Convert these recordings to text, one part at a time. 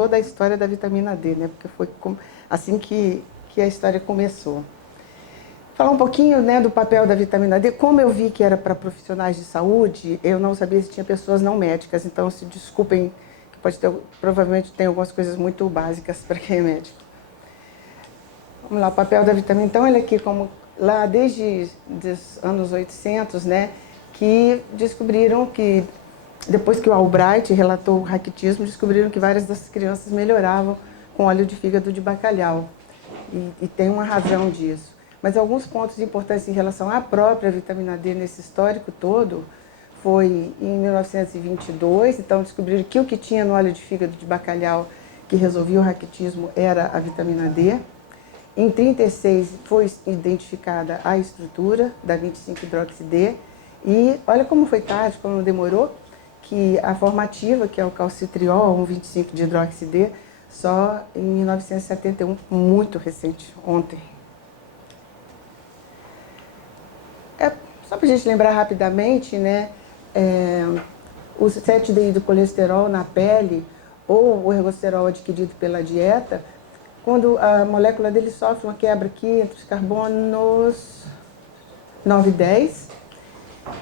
toda a história da vitamina D, né? Porque foi assim que a história começou. Falar um pouquinho, né, do papel da vitamina D. Como eu vi que era para profissionais de saúde, eu não sabia se tinha pessoas não médicas, então se desculpem, que provavelmente tem algumas coisas muito básicas para quem é médico. Vamos lá, o papel da vitamina. Então, ele aqui, como lá desde os anos 800, né, que descobriram que, depois que o Albright relatou o raquitismo, descobriram que várias dessas crianças melhoravam com óleo de fígado de bacalhau. E tem uma razão disso. Mas alguns pontos importantes em relação à própria vitamina D nesse histórico todo foi em 1922, então descobriram que o que tinha no óleo de fígado de bacalhau que resolvia o raquitismo era a vitamina D. Em 1936 foi identificada a estrutura da 25-hidroxi-D e olha como foi tarde, como demorou, que a formativa, que é o calcitriol, 1,25-de-hidroxi-D, só em 1971, muito recente, ontem. Só para a gente lembrar rapidamente, né, o 7-deidrocolesterol na pele ou o ergosterol adquirido pela dieta, quando a molécula dele sofre uma quebra aqui entre os carbonos 9 e 10,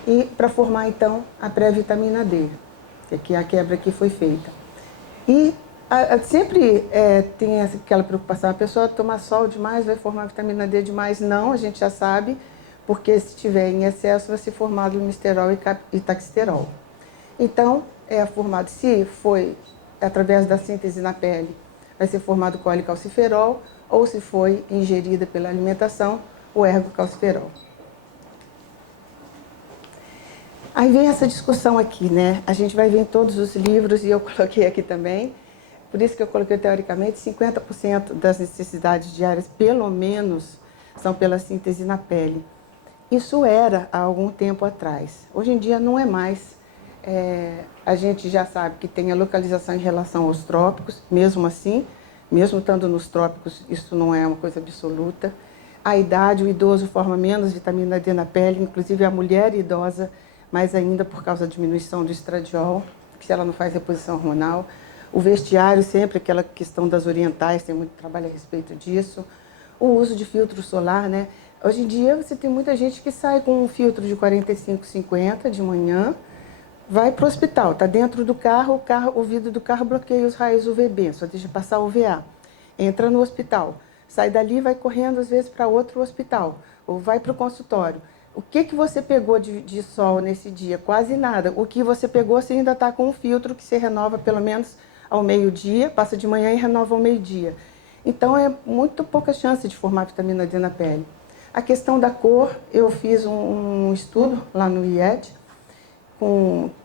e para formar então a pré-vitamina D, que a quebra aqui foi feita. E sempre tem aquela preocupação, a pessoa tomar sol demais vai formar vitamina D demais. Não, a gente já sabe, porque se tiver em excesso vai ser formado glicerol e taxisterol. Então, é formado, se foi através da síntese na pele, vai ser formado colicalciferol, ou se foi ingerida pela alimentação, o ergocalciferol. Aí vem essa discussão aqui, né? A gente vai ver em todos os livros, e eu coloquei aqui também, por isso que eu coloquei teoricamente, 50% das necessidades diárias, pelo menos, são pela síntese na pele. Isso era há algum tempo atrás. Hoje em dia não é mais. A gente já sabe que tem a localização em relação aos trópicos, mesmo assim, mesmo estando nos trópicos, isso não é uma coisa absoluta. A idade, o idoso forma menos vitamina D na pele, inclusive a mulher idosa, mais ainda por causa da diminuição do estradiol, que se ela não faz reposição hormonal. O vestiário, sempre aquela questão das orientais, tem muito trabalho a respeito disso. O uso de filtro solar, né? Hoje em dia você tem muita gente que sai com um filtro de 45, 50 de manhã, vai para o hospital, está dentro do carro, o vidro do carro bloqueia os raios UVB, só deixa passar UVA. Entra no hospital, sai dali e vai correndo às vezes para outro hospital, ou vai para o consultório. O que você pegou de sol nesse dia? Quase nada. O que você pegou, você ainda está com um filtro que você renova pelo menos ao meio-dia, passa de manhã e renova ao meio-dia. Então, é muito pouca chance de formar vitamina D na pele. A questão da cor, eu fiz um estudo lá no IED,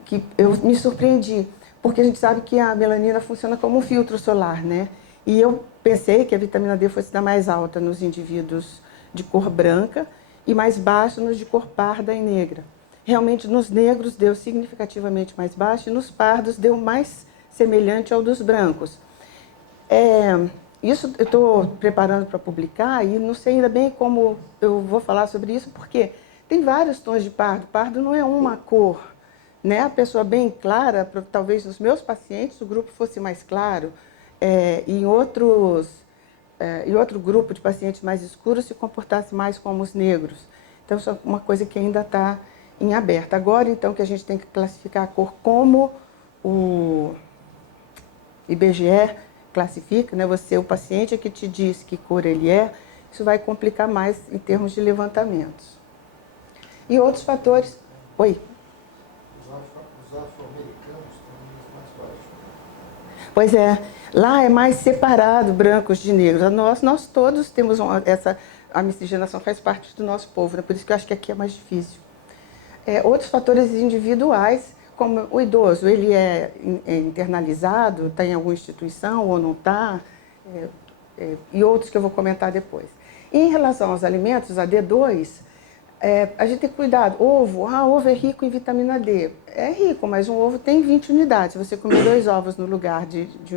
que eu me surpreendi, porque a gente sabe que a melanina funciona como um filtro solar, né? E eu pensei que a vitamina D fosse da mais alta nos indivíduos de cor branca e mais baixa nos de cor parda e negra. Realmente, nos negros deu significativamente mais baixo e nos pardos deu mais semelhante ao dos brancos. Isso eu estou preparando para publicar e não sei ainda bem como eu vou falar sobre isso, porque tem vários tons de pardo. Pardo não é uma cor, né? A pessoa bem clara, talvez nos meus pacientes o grupo fosse mais claro, em outro grupo de pacientes mais escuros se comportasse mais como os negros. Então, isso é uma coisa que ainda está em aberto. Agora, então, que a gente tem que classificar a cor como o IBGE classifica, né? O paciente é que te diz que cor ele é, isso vai complicar mais em termos de levantamentos. E outros fatores... Oi? Os afro-americanos têm mais baixo. Pois é, lá é mais separado brancos de negros. Nós todos temos a miscigenação faz parte do nosso povo, né? Por isso que eu acho que aqui é mais difícil. Outros fatores individuais, como o idoso, ele é internalizado, está em alguma instituição ou não está, e outros que eu vou comentar depois. E em relação aos alimentos, a D2, a gente tem que cuidar. Ovo é rico em vitamina D. É rico, mas um ovo tem 20 unidades. Se você comer 2 ovos no lugar de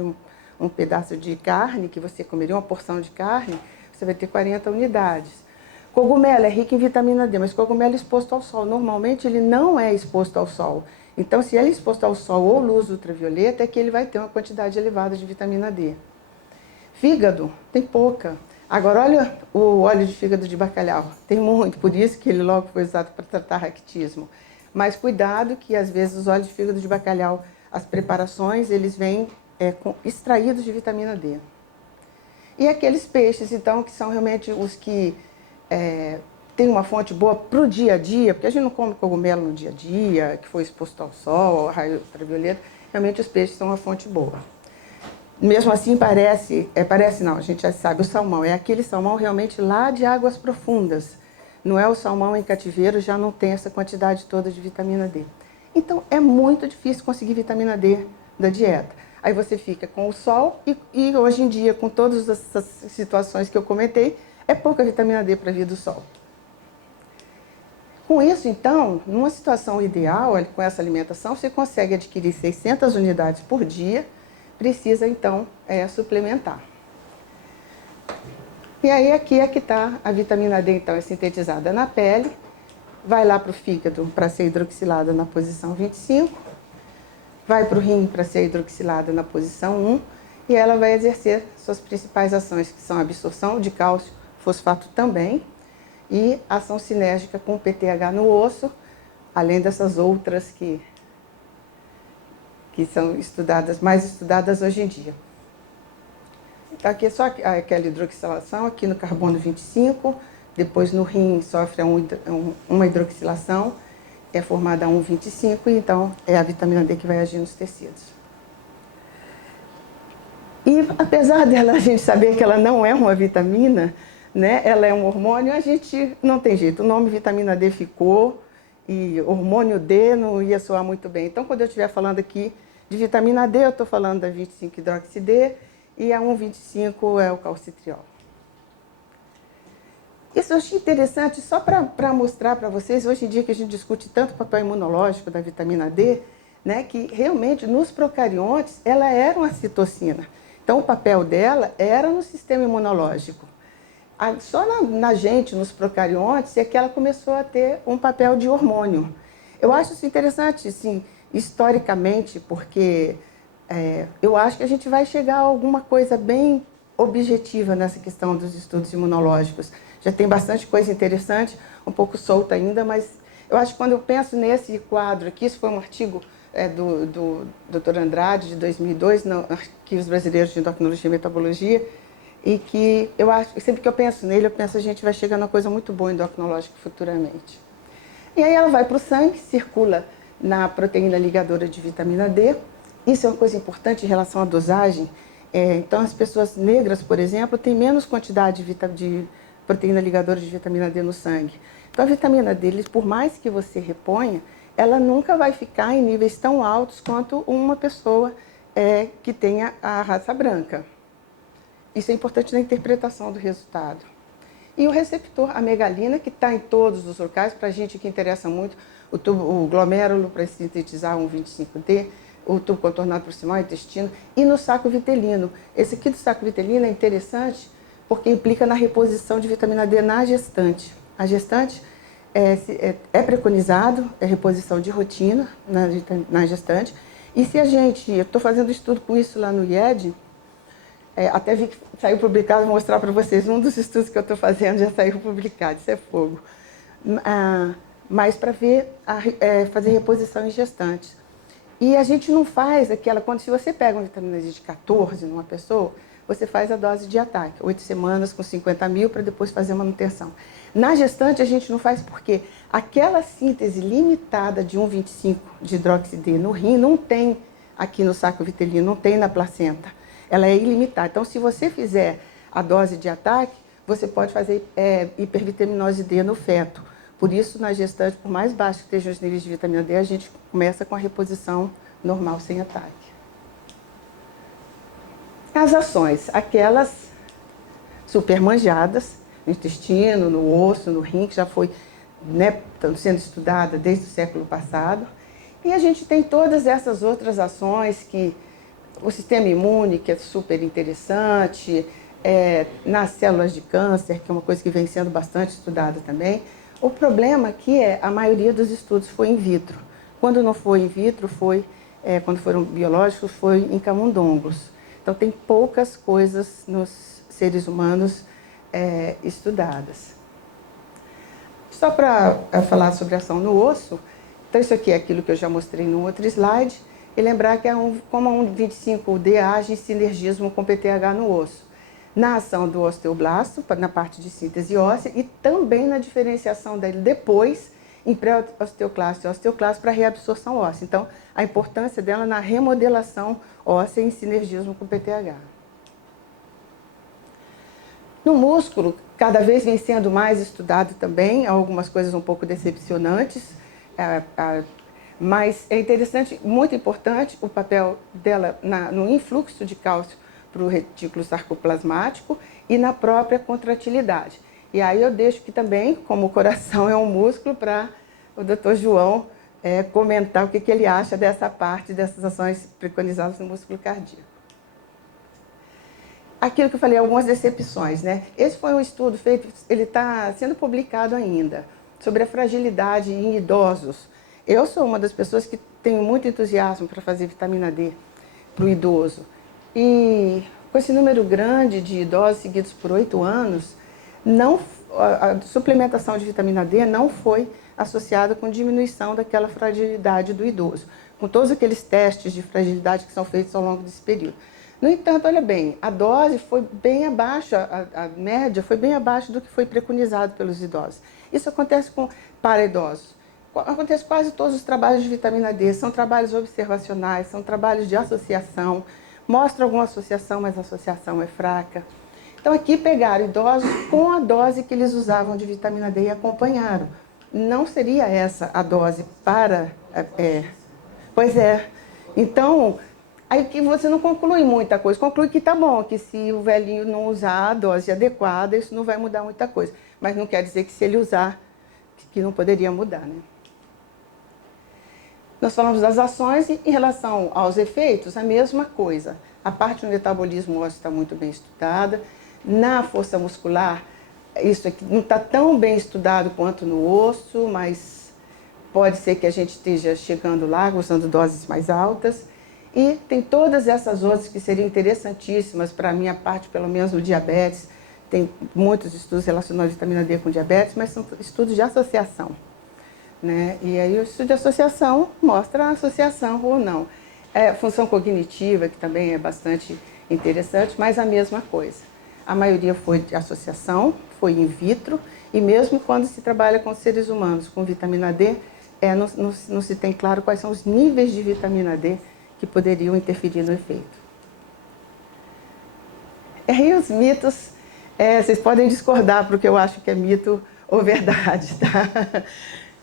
um pedaço de carne, que você comeria uma porção de carne, você vai ter 40 unidades. Cogumelo é rico em vitamina D, mas cogumelo é exposto ao sol. Normalmente ele não é exposto ao sol. Então, se ele é exposto ao sol ou luz ultravioleta, é que ele vai ter uma quantidade elevada de vitamina D. Fígado, tem pouca. Agora, olha o óleo de fígado de bacalhau. Tem muito, por isso que ele logo foi usado para tratar raquitismo. Mas cuidado que, às vezes, os óleos de fígado de bacalhau, as preparações, eles vêm extraídos de vitamina D. E aqueles peixes, então, que são realmente os que têm uma fonte boa para o dia a dia, porque a gente não come cogumelo no dia a dia, que foi exposto ao sol, ao raio ultravioleta, realmente os peixes são uma fonte boa. Mesmo assim, parece não, a gente já sabe, o salmão é aquele salmão realmente lá de águas profundas. Não é o salmão em cativeiro, já não tem essa quantidade toda de vitamina D. Então, é muito difícil conseguir vitamina D da dieta. Aí você fica com o sol e hoje em dia, com todas essas situações que eu comentei, é pouca vitamina D para vir do sol. Com isso, então, numa situação ideal, com essa alimentação, você consegue adquirir 600 unidades por dia, precisa, então, suplementar. E aí, aqui é que está a vitamina D, então, é sintetizada na pele, vai lá para o fígado para ser hidroxilada na posição 25, vai para o rim para ser hidroxilada na posição 1, e ela vai exercer suas principais ações, que são a absorção de cálcio, fosfato também, e ação sinérgica com o PTH no osso, além dessas outras que são mais estudadas hoje em dia. Então, aqui é só aquela hidroxilação, aqui no carbono 25, depois no rim sofre uma hidroxilação, é formada a 1,25, e então é a vitamina D que vai agir nos tecidos. E apesar dela a gente saber que ela não é uma vitamina, né, ela é um hormônio, a gente não tem jeito, o nome vitamina D ficou, e hormônio D não ia soar muito bem. Então, quando eu estiver falando aqui de vitamina D, eu estou falando da 25-hidroxi-D, e a 1,25 é o calcitriol. Isso eu achei interessante só para mostrar para vocês, hoje em dia que a gente discute tanto o papel imunológico da vitamina D, né, que realmente nos procariontes ela era uma citocina. Então o papel dela era no sistema imunológico. Só na gente, nos procariontes, é que ela começou a ter um papel de hormônio. Eu acho isso interessante, assim, historicamente, porque eu acho que a gente vai chegar a alguma coisa bem objetiva nessa questão dos estudos imunológicos. Já tem bastante coisa interessante, um pouco solta ainda, mas eu acho que quando eu penso nesse quadro aqui, isso foi um artigo do Dr. Andrade, de 2002, no Arquivos Brasileiros de Endocrinologia e Metabologia, e que eu acho, sempre que eu penso nele, eu penso que a gente vai chegar numa coisa muito boa endocrinológica futuramente. E aí ela vai para o sangue, circula na proteína ligadora de vitamina D. Isso é uma coisa importante em relação à dosagem. Então, as pessoas negras, por exemplo, têm menos quantidade de proteína ligadora de vitamina D no sangue. Então, a vitamina D, por mais que você reponha, ela nunca vai ficar em níveis tão altos quanto uma pessoa que tenha a raça branca. Isso é importante na interpretação do resultado. E o receptor, a megalina, que está em todos os locais, para a gente que interessa muito, o glomérulo para sintetizar 1,25D, o tubo contornado proximal, intestino, e no saco vitelino. Esse aqui do saco vitelino é interessante porque implica na reposição de vitamina D na gestante. A gestante é preconizado, é reposição de rotina na gestante. E se eu estou fazendo estudo com isso lá no IED, até vi que saiu publicado, vou mostrar para vocês, um dos estudos que eu estou fazendo já saiu publicado, isso é fogo. Mas para fazer reposição em gestantes. E a gente não faz se você pega uma vitamina D de 14 numa pessoa, você faz a dose de ataque, 8 semanas com 50 mil para depois fazer manutenção. Na gestante a gente não faz porque aquela síntese limitada de 1,25 de hidroxi-D no rim não tem aqui no saco vitelino, não tem na placenta. Ela é ilimitada. Então, se você fizer a dose de ataque, você pode fazer hipervitaminose D no feto. Por isso, na gestante, por mais baixo que estejam os níveis de vitamina D, a gente começa com a reposição normal, sem ataque. As ações, aquelas supermanjadas, no intestino, no osso, no rim, que já foi sendo estudada desde o século passado. E a gente tem todas essas outras ações que o sistema imune, que é super interessante, nas células de câncer, que é uma coisa que vem sendo bastante estudada também. O problema aqui a maioria dos estudos foi in vitro. Quando não foi in vitro, quando foram biológicos, foi em camundongos. Então, tem poucas coisas nos seres humanos estudadas. Só para falar sobre a ação no osso, então isso aqui é aquilo que eu já mostrei no outro slide, e lembrar que como a 1,25D age em sinergismo com o PTH no osso, na ação do osteoblasto, na parte de síntese óssea, e também na diferenciação dele depois em pré-osteoclasto e osteoclasto para reabsorção óssea. Então, a importância dela na remodelação óssea em sinergismo com o PTH. No músculo, cada vez vem sendo mais estudado também, algumas coisas um pouco decepcionantes, mas é interessante, muito importante, o papel dela no influxo de cálcio para o retículo sarcoplasmático e na própria contratilidade. E aí eu deixo aqui também, como o coração é um músculo, para o Dr. João comentar o que ele acha dessa parte, dessas ações preconizadas no músculo cardíaco. Aquilo que eu falei, algumas decepções, né? Esse foi um estudo feito, ele está sendo publicado ainda, sobre a fragilidade em idosos. Eu sou uma das pessoas que tenho muito entusiasmo para fazer vitamina D para o idoso. E com esse número grande de idosos seguidos por 8 anos, a suplementação de vitamina D não foi associada com diminuição daquela fragilidade do idoso, com todos aqueles testes de fragilidade que são feitos ao longo desse período. No entanto, olha bem, a dose foi bem abaixo, a média foi bem abaixo do que foi preconizado pelos idosos. Isso acontece para idosos. Acontece quase todos os trabalhos de vitamina D, são trabalhos observacionais, são trabalhos de associação, mostra alguma associação, mas a associação é fraca. Então, aqui pegaram idosos com a dose que eles usavam de vitamina D e acompanharam. Não seria essa a dose para... Pois é. Então, aí que você não conclui muita coisa. Conclui que tá bom, que se o velhinho não usar a dose adequada, isso não vai mudar muita coisa. Mas não quer dizer que se ele usar, que não poderia mudar, né? Nós falamos das ações e em relação aos efeitos, a mesma coisa. A parte do metabolismo ósseo está muito bem estudada. Na força muscular, isso aqui não está tão bem estudado quanto no osso, mas pode ser que a gente esteja chegando lá, usando doses mais altas. E tem todas essas outras que seriam interessantíssimas para a minha parte, pelo menos no diabetes. Tem muitos estudos relacionados à vitamina D com diabetes, mas são estudos de associação, né? E aí o estudo de associação mostra a associação ou não. Função cognitiva, que também é bastante interessante, mas a mesma coisa. A maioria foi de associação, foi in vitro, e mesmo quando se trabalha com seres humanos com vitamina D, não se tem claro quais são os níveis de vitamina D que poderiam interferir no efeito. E os mitos, vocês podem discordar, porque eu acho que é mito ou verdade, tá?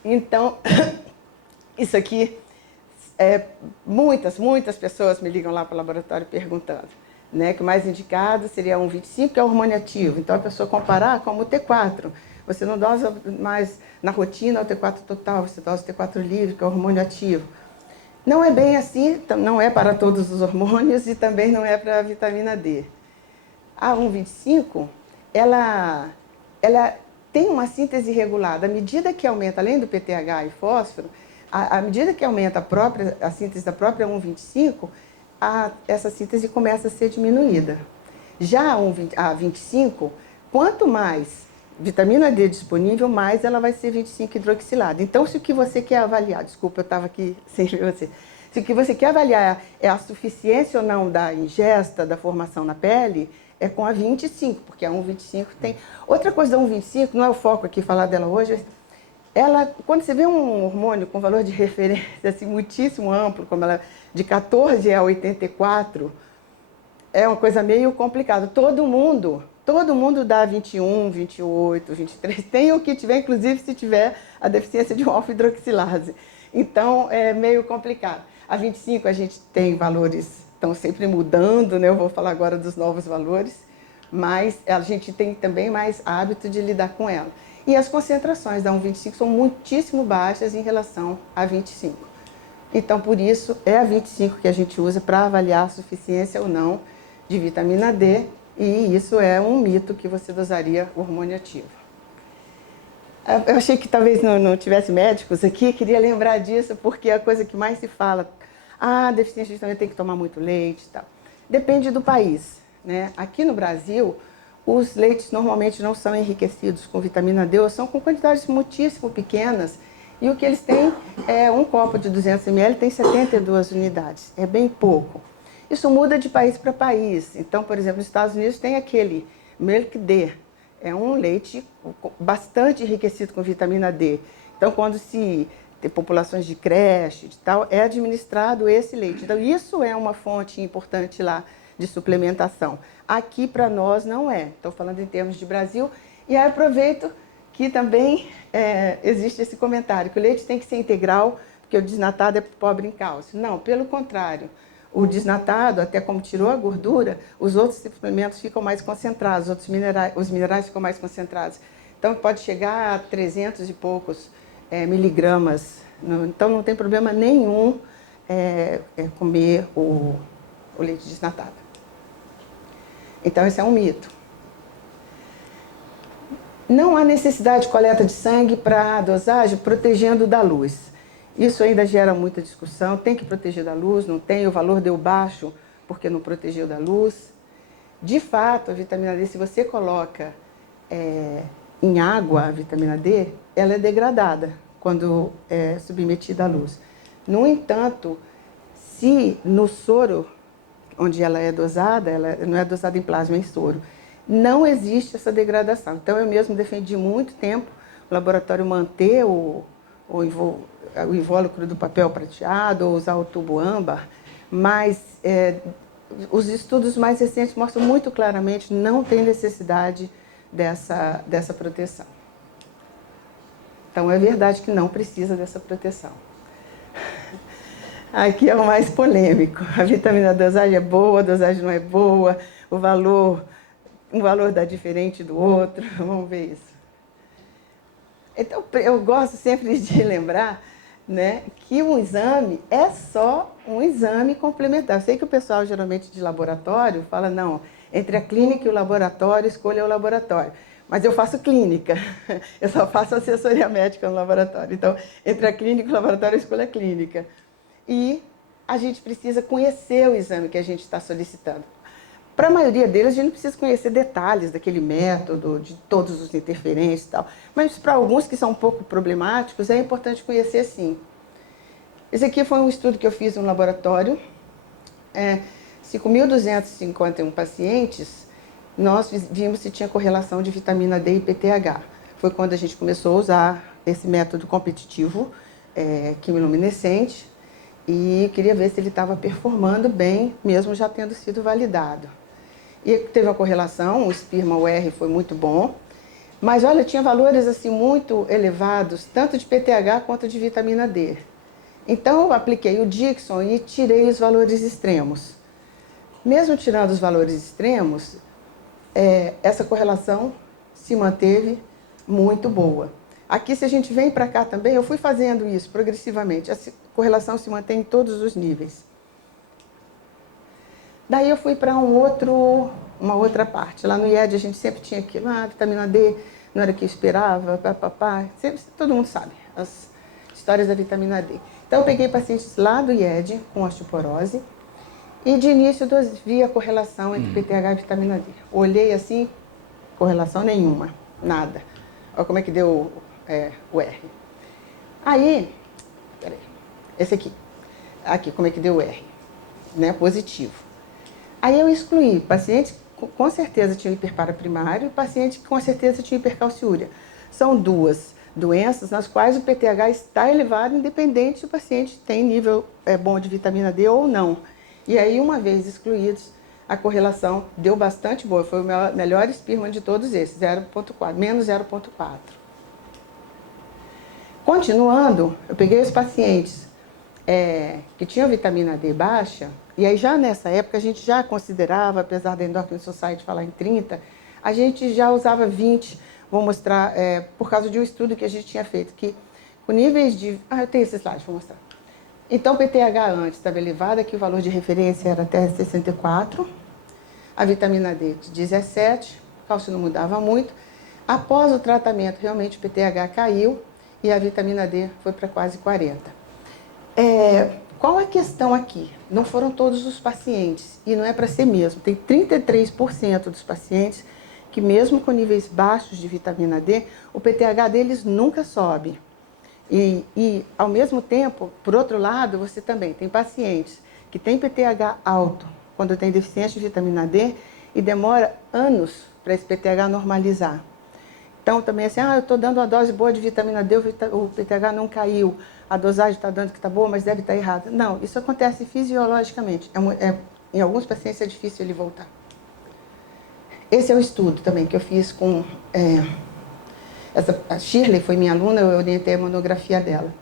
Então, isso aqui, muitas pessoas me ligam lá para o laboratório perguntando, né, que o mais indicado seria 1,25, que é o hormônio ativo. Então, a pessoa comparar como o T4. Você não dosa mais na rotina o T4 total, você dosa o T4 livre, que é o hormônio ativo. Não é bem assim, não é para todos os hormônios e também não é para a vitamina D. A 1,25, ela tem uma síntese regulada. À medida que aumenta, além do PTH e fósforo, à medida que aumenta a síntese da própria 1,25, essa síntese começa a ser diminuída. Já a 25, quanto mais vitamina D disponível, mais ela vai ser 25 hidroxilada. Então, se o que você quer avaliar, desculpa, eu estava aqui sem ver você, se o que você quer avaliar é a suficiência ou não da ingesta, da formação na pele, é com a 25, porque a 1,25 tem... Outra coisa da 1,25, não é o foco aqui falar dela hoje, quando você vê um hormônio com valor de referência assim, muitíssimo amplo, como ela de 14 a 84, é uma coisa meio complicada. Todo mundo dá 21, 28, 23, tem o que tiver, inclusive se tiver a deficiência de uma alfa-hidroxilase. Então, é meio complicado. A 25 a gente tem valores, estão sempre mudando, né? Eu vou falar agora dos novos valores, mas a gente tem também mais hábito de lidar com ela. E as concentrações da 1,25 são muitíssimo baixas em relação a 25. Então, por isso, é a 25 que a gente usa para avaliar a suficiência ou não de vitamina D, e isso é um mito que você dosaria hormônio ativo. Eu achei que talvez não tivesse médicos aqui, queria lembrar disso, porque é a coisa que mais se fala. Deficiente também tem que tomar muito leite e tal. Depende do país, né? Aqui no Brasil, os leites normalmente não são enriquecidos com vitamina D, ou são com quantidades muitíssimo pequenas, e o que eles têm é um copo de 200 ml tem 72 unidades, é bem pouco. Isso muda de país para país. Então, por exemplo, nos Estados Unidos tem aquele Milk D, é um leite bastante enriquecido com vitamina D. Então, quando se tem populações de creche e tal, é administrado esse leite. Então, isso é uma fonte importante lá de suplementação. Aqui, para nós, não é. Estou falando em termos de Brasil. E aí, aproveito que também existe esse comentário, que o leite tem que ser integral, porque o desnatado é pobre em cálcio. Não, pelo contrário. O desnatado, até como tirou a gordura, os outros suplementos ficam mais concentrados, os minerais ficam mais concentrados. Então, pode chegar a 300 e poucos miligramas. Então, não tem problema nenhum comer o leite desnatado. Então, esse é um mito. Não há necessidade de coleta de sangue para a dosagem, protegendo da luz. Isso ainda gera muita discussão, tem que proteger da luz, não tem, o valor deu baixo porque não protegeu da luz. De fato, a vitamina D, se você coloca em água a vitamina D, ela é degradada quando é submetida à luz. No entanto, se no soro, onde ela é dosada, ela não é dosada em plasma, é em soro, não existe essa degradação. Então, eu mesmo defendi muito tempo o laboratório manter o invólucro do papel prateado ou usar o tubo âmbar, mas os estudos mais recentes mostram muito claramente que não tem necessidade dessa proteção. Então, é verdade que não precisa dessa proteção. Aqui é o mais polêmico. A vitamina D, dosagem é boa, a dosagem não é boa, um valor dá diferente do outro. Vamos ver isso. Então, eu gosto sempre de lembrar, né, que um exame é só um exame complementar. Eu sei que o pessoal, geralmente, de laboratório, fala, não, entre a clínica e o laboratório, escolha o laboratório. Mas eu faço clínica, eu só faço assessoria médica no laboratório. Então, entre a clínica e o laboratório, eu escolho a clínica. E a gente precisa conhecer o exame que a gente está solicitando. Para a maioria deles, a gente não precisa conhecer detalhes daquele método, de todos os interferentes e tal. Mas para alguns que são um pouco problemáticos, é importante conhecer sim. Esse aqui foi um estudo que eu fiz no laboratório. 5.251 pacientes, nós vimos se tinha correlação de vitamina D e PTH. Foi quando a gente começou a usar esse método competitivo, quimiluminescente, e queria ver se ele estava performando bem, mesmo já tendo sido validado. E teve a correlação, o SPIRMA-UR foi muito bom, mas olha, tinha valores assim muito elevados, tanto de PTH quanto de vitamina D. Então eu apliquei o Dixon e tirei os valores extremos. Mesmo tirando os valores extremos, essa correlação se manteve muito boa. Aqui, se a gente vem para cá também, eu fui fazendo isso progressivamente, a correlação se mantém em todos os níveis. Daí eu fui para uma outra parte. Lá no IED a gente sempre tinha aquilo, vitamina D não era o que eu esperava, sempre, todo mundo sabe as histórias da vitamina D. Então eu peguei pacientes lá do IED com osteoporose e de início eu vi a correlação entre PTH e vitamina D. Olhei assim, correlação nenhuma, nada. Olha como é que deu o R. Aí, peraí, esse aqui como é que deu o R, né, positivo. Aí eu excluí pacientes que com certeza tinham hiperpara primário e pacientes que com certeza tinham hipercalciúria. São duas doenças nas quais o PTH está elevado, independente se o paciente tem nível bom de vitamina D ou não. E aí, uma vez excluídos, a correlação deu bastante boa. Foi o melhor SPIRMA de todos esses, 0,4, menos 0,4. Continuando, eu peguei os pacientes que tinham vitamina D baixa, e aí já nessa época a gente já considerava, apesar da Endocrine Society falar em 30, a gente já usava 20, vou mostrar, por causa de um estudo que a gente tinha feito, que com níveis de... eu tenho esse slide, vou mostrar. Então, o PTH antes estava elevado, aqui o valor de referência era até 64, a vitamina D de 17, o cálcio não mudava muito, Após o tratamento, realmente o PTH caiu e a vitamina D foi para quase 40. Qual a questão aqui? Não foram todos os pacientes, e não é para ser mesmo. Tem 33% dos pacientes que mesmo com níveis baixos de vitamina D, o PTH deles nunca sobe. E ao mesmo tempo, por outro lado, você também tem pacientes que têm PTH alto quando tem deficiência de vitamina D e demora anos para esse PTH normalizar. Então, também assim, eu estou dando uma dose boa de vitamina D, o PTH não caiu, a dosagem está dando que está boa, mas deve estar errada. Não, isso acontece fisiologicamente. Em alguns pacientes é difícil ele voltar. Esse é o estudo também que eu fiz com... a Shirley foi minha aluna, eu orientei a monografia dela.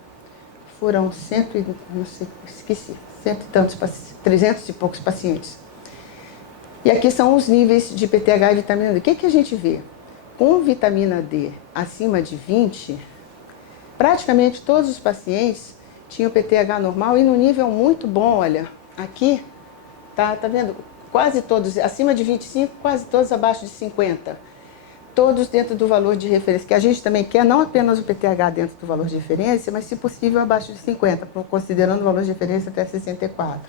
Foram não sei, esqueci, 300 e poucos pacientes. E aqui são os níveis de PTH e vitamina D. O que a gente vê? Com vitamina D acima de 20, praticamente todos os pacientes tinham PTH normal e no nível muito bom, olha, aqui, tá vendo? Quase todos, acima de 25, quase todos abaixo de 50. Todos dentro do valor de referência, que a gente também quer não apenas o PTH dentro do valor de referência, mas se possível abaixo de 50, considerando o valor de referência até 64.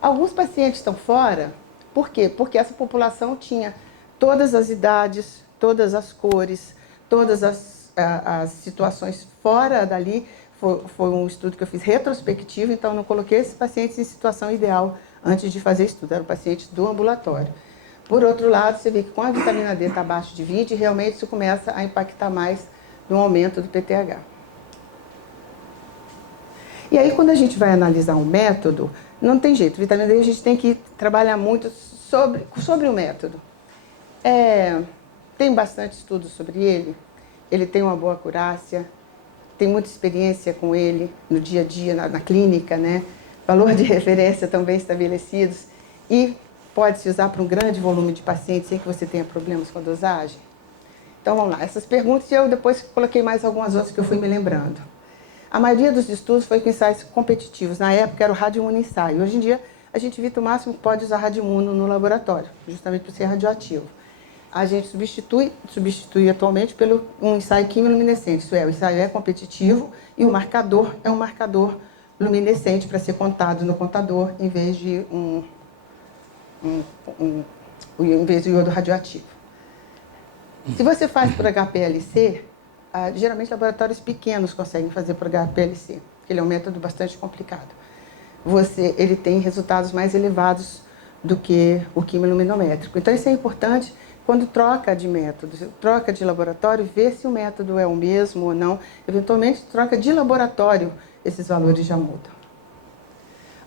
Alguns pacientes estão fora, por quê? Porque essa população tinha todas as idades, todas as cores, todas as situações fora dali. Foi um estudo que eu fiz retrospectivo, então eu não coloquei esses pacientes em situação ideal antes de fazer estudo, eram pacientes do ambulatório. Por outro lado, você vê que quando a vitamina D está abaixo de 20, realmente isso começa a impactar mais no aumento do PTH. E aí, quando a gente vai analisar um método, não tem jeito, vitamina D a gente tem que trabalhar muito sobre o método. Tem bastante estudo sobre ele tem uma boa acurácia, tem muita experiência com ele no dia a dia, na clínica, né? Valor de referência também estabelecidos e pode-se usar para um grande volume de pacientes sem que você tenha problemas com a dosagem? Então, vamos lá. Essas perguntas, eu depois coloquei mais algumas outras que eu fui me lembrando. A maioria dos estudos foi com ensaios competitivos. Na época, era o radioimuno-ensaio. Hoje em dia, a gente evita o máximo que pode usar radioimuno no laboratório, justamente por ser radioativo. A gente substitui atualmente pelo um ensaio quimiluminescente. Isso é, o ensaio é competitivo e o marcador é um marcador luminescente para ser contado no contador, em vez de em vez do iodo radioativo. Se você faz por HPLC, geralmente laboratórios pequenos conseguem fazer por HPLC, porque ele é um método bastante complicado. Ele tem resultados mais elevados do que o quimilumiноmétrico. Então, isso é importante quando troca de método, troca de laboratório, ver se o método é o mesmo ou não. Eventualmente, troca de laboratório, esses valores já mudam.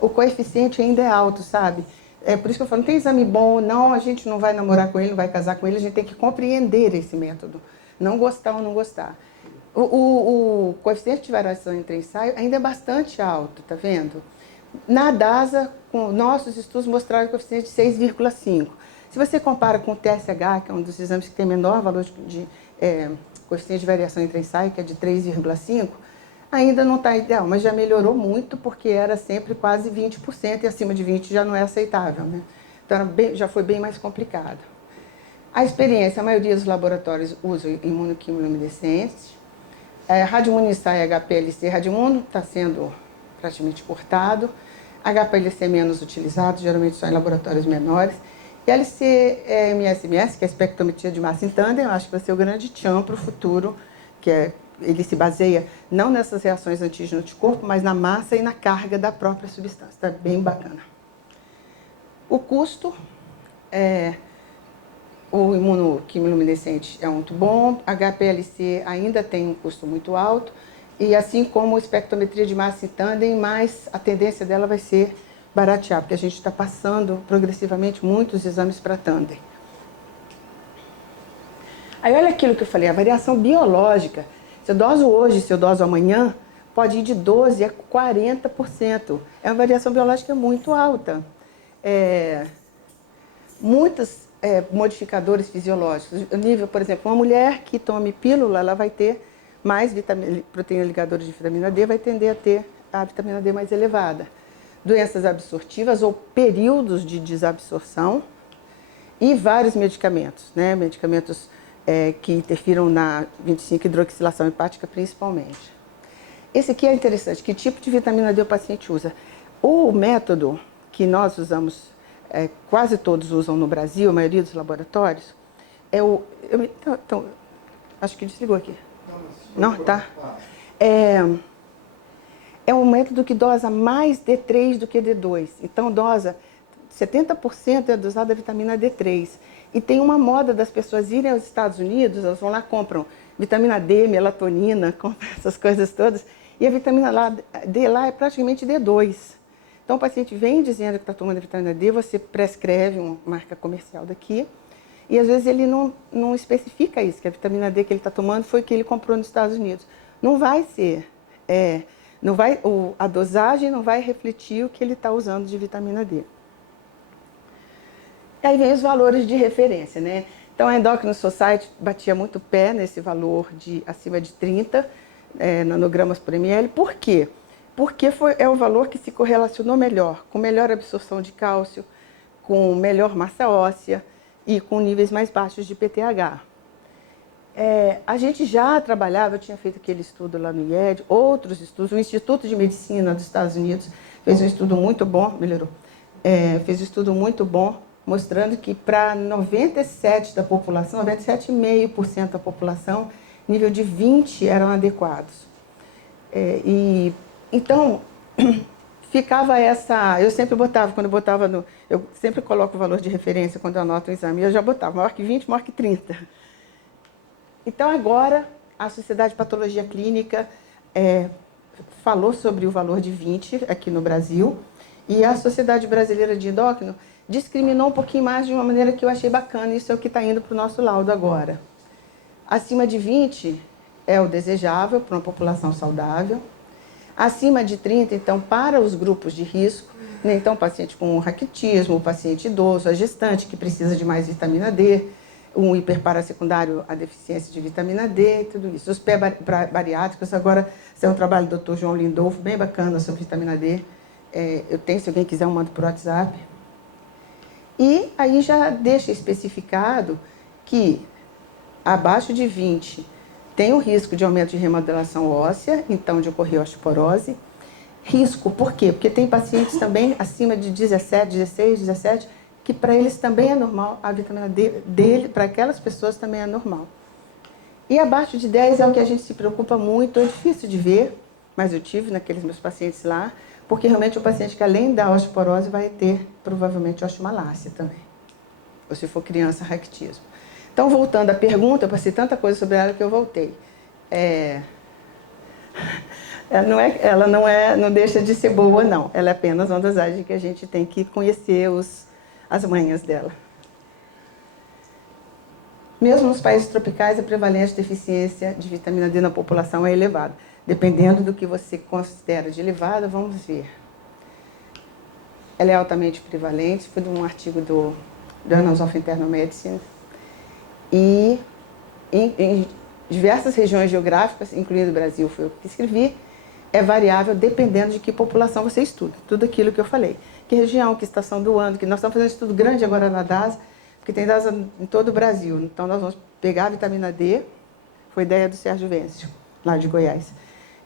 O coeficiente ainda é alto, sabe? É por isso que eu falo, não tem exame bom, não, a gente não vai namorar com ele, não vai casar com ele, a gente tem que compreender esse método, não gostar ou não gostar. O coeficiente de variação entre ensaio ainda é bastante alto, tá vendo? Na DASA, com nossos estudos mostraram o coeficiente de 6,5. Se você compara com o TSH, que é um dos exames que tem menor valor de coeficiente de variação entre ensaio, que é de 3,5, ainda não está ideal, mas já melhorou muito, porque era sempre quase 20%, e acima de 20% já não é aceitável, né? Então, já foi bem mais complicado. A experiência, a maioria dos laboratórios usam imunoquimiluminescentes. Radioimuno-ensaio HPLC, radioimuno está sendo praticamente cortado. HPLC é menos utilizado, geralmente só em laboratórios menores. E LC-MS-MS, que é a espectrometria de massa em tandem, eu acho que vai ser o grande tchan para o futuro, ele se baseia não nessas reações antígeno-anticorpo, mas na massa e na carga da própria substância. Está bem bacana. O custo, o imunoquimiluminescente é muito bom, HPLC ainda tem um custo muito alto, e assim como a espectrometria de massa em tandem, mas a tendência dela vai ser baratear, porque a gente está passando progressivamente muitos exames para tandem. Aí olha aquilo que eu falei, a variação biológica. Se eu doso hoje, se eu doso amanhã, pode ir de 12% a 40%. É uma variação biológica muito alta. Muitos modificadores fisiológicos. O nível, por exemplo, uma mulher que tome pílula, ela vai ter mais proteína ligadora de vitamina D, vai tender a ter a vitamina D mais elevada. Doenças absortivas ou períodos de desabsorção e vários medicamentos, né? Medicamentos que interfiram na 25-hidroxilação hepática principalmente. Esse aqui é interessante, que tipo de vitamina D o paciente usa? O método que nós usamos, quase todos usam no Brasil, a maioria dos laboratórios, é o... Então, acho que desligou aqui. Não, tá. É um método que dosa mais D3 do que D2. Então, dosa 70% é dosada a vitamina D3. E tem uma moda das pessoas irem aos Estados Unidos, elas vão lá, compram vitamina D, melatonina, compram essas coisas todas, e a vitamina D lá é praticamente D2. Então, o paciente vem dizendo que está tomando vitamina D, você prescreve uma marca comercial daqui, e às vezes ele não especifica isso, que a vitamina D que ele está tomando foi que ele comprou nos Estados Unidos. Não vai ser, a dosagem não vai refletir o que ele está usando de vitamina D. E aí vem os valores de referência, né? Então, a Endocrine Society batia muito pé nesse valor de acima de 30 nanogramas por ml. Por quê? Porque é o valor que se correlacionou melhor, com melhor absorção de cálcio, com melhor massa óssea e com níveis mais baixos de PTH. A gente já trabalhava, eu tinha feito aquele estudo lá no IED, outros estudos, o Instituto de Medicina dos Estados Unidos fez um estudo muito bom, melhorou, fez um estudo muito bom, mostrando que para 97% da população, 97,5% da população, nível de 20 eram adequados. Então, ficava essa... Eu sempre botava, quando eu botava eu sempre coloco o valor de referência quando eu anoto o exame, eu já botava maior que 20, maior que 30. Então, agora, a Sociedade de Patologia Clínica falou sobre o valor de 20 aqui no Brasil, e a Sociedade Brasileira de Endócrino discriminou um pouquinho mais de uma maneira que eu achei bacana, isso é o que está indo para o nosso laudo agora. Acima de 20 é o desejável para uma população saudável. Acima de 30, então, para os grupos de risco, né? Então, o paciente com raquitismo, o paciente idoso, a gestante que precisa de mais vitamina D, um hiperparasecundário, a deficiência de vitamina D, tudo isso. Os pré-bariátricos, agora, esse é um trabalho do Dr. João Lindolfo, bem bacana sobre vitamina D. Eu tenho, se alguém quiser, eu mando por WhatsApp. E aí já deixa especificado que abaixo de 20 tem o risco de aumento de remodelação óssea, então de ocorrer osteoporose. Risco, por quê? Porque tem pacientes também acima de 17, 16, 17, que para eles também é normal, a vitamina D dele, para aquelas pessoas também é normal. E abaixo de 10 é o que a gente se preocupa muito, é difícil de ver, mas eu tive naqueles meus pacientes lá, porque realmente o paciente que além da osteoporose vai ter provavelmente osteomalácia também, ou se for criança, raquitismo. Então, voltando à pergunta, eu passei tanta coisa sobre ela que eu voltei. Ela não deixa de ser boa, não. Ela é apenas uma dosagem que a gente tem que conhecer as manhas dela. Mesmo nos países tropicais, a prevalência de deficiência de vitamina D na população é elevada. Dependendo do que você considera de elevada, vamos ver. Ela é altamente prevalente, foi de um artigo do Journals of Internal Medicine. E em diversas regiões geográficas, incluindo o Brasil, foi o que escrevi, é variável dependendo de que população você estuda. Tudo aquilo que eu falei. Que região, que estação do ano, que nós estamos fazendo um estudo grande agora na DASA, porque tem DASA em todo o Brasil. Então, nós vamos pegar a vitamina D, foi ideia do Sérgio Vêncio, lá de Goiás,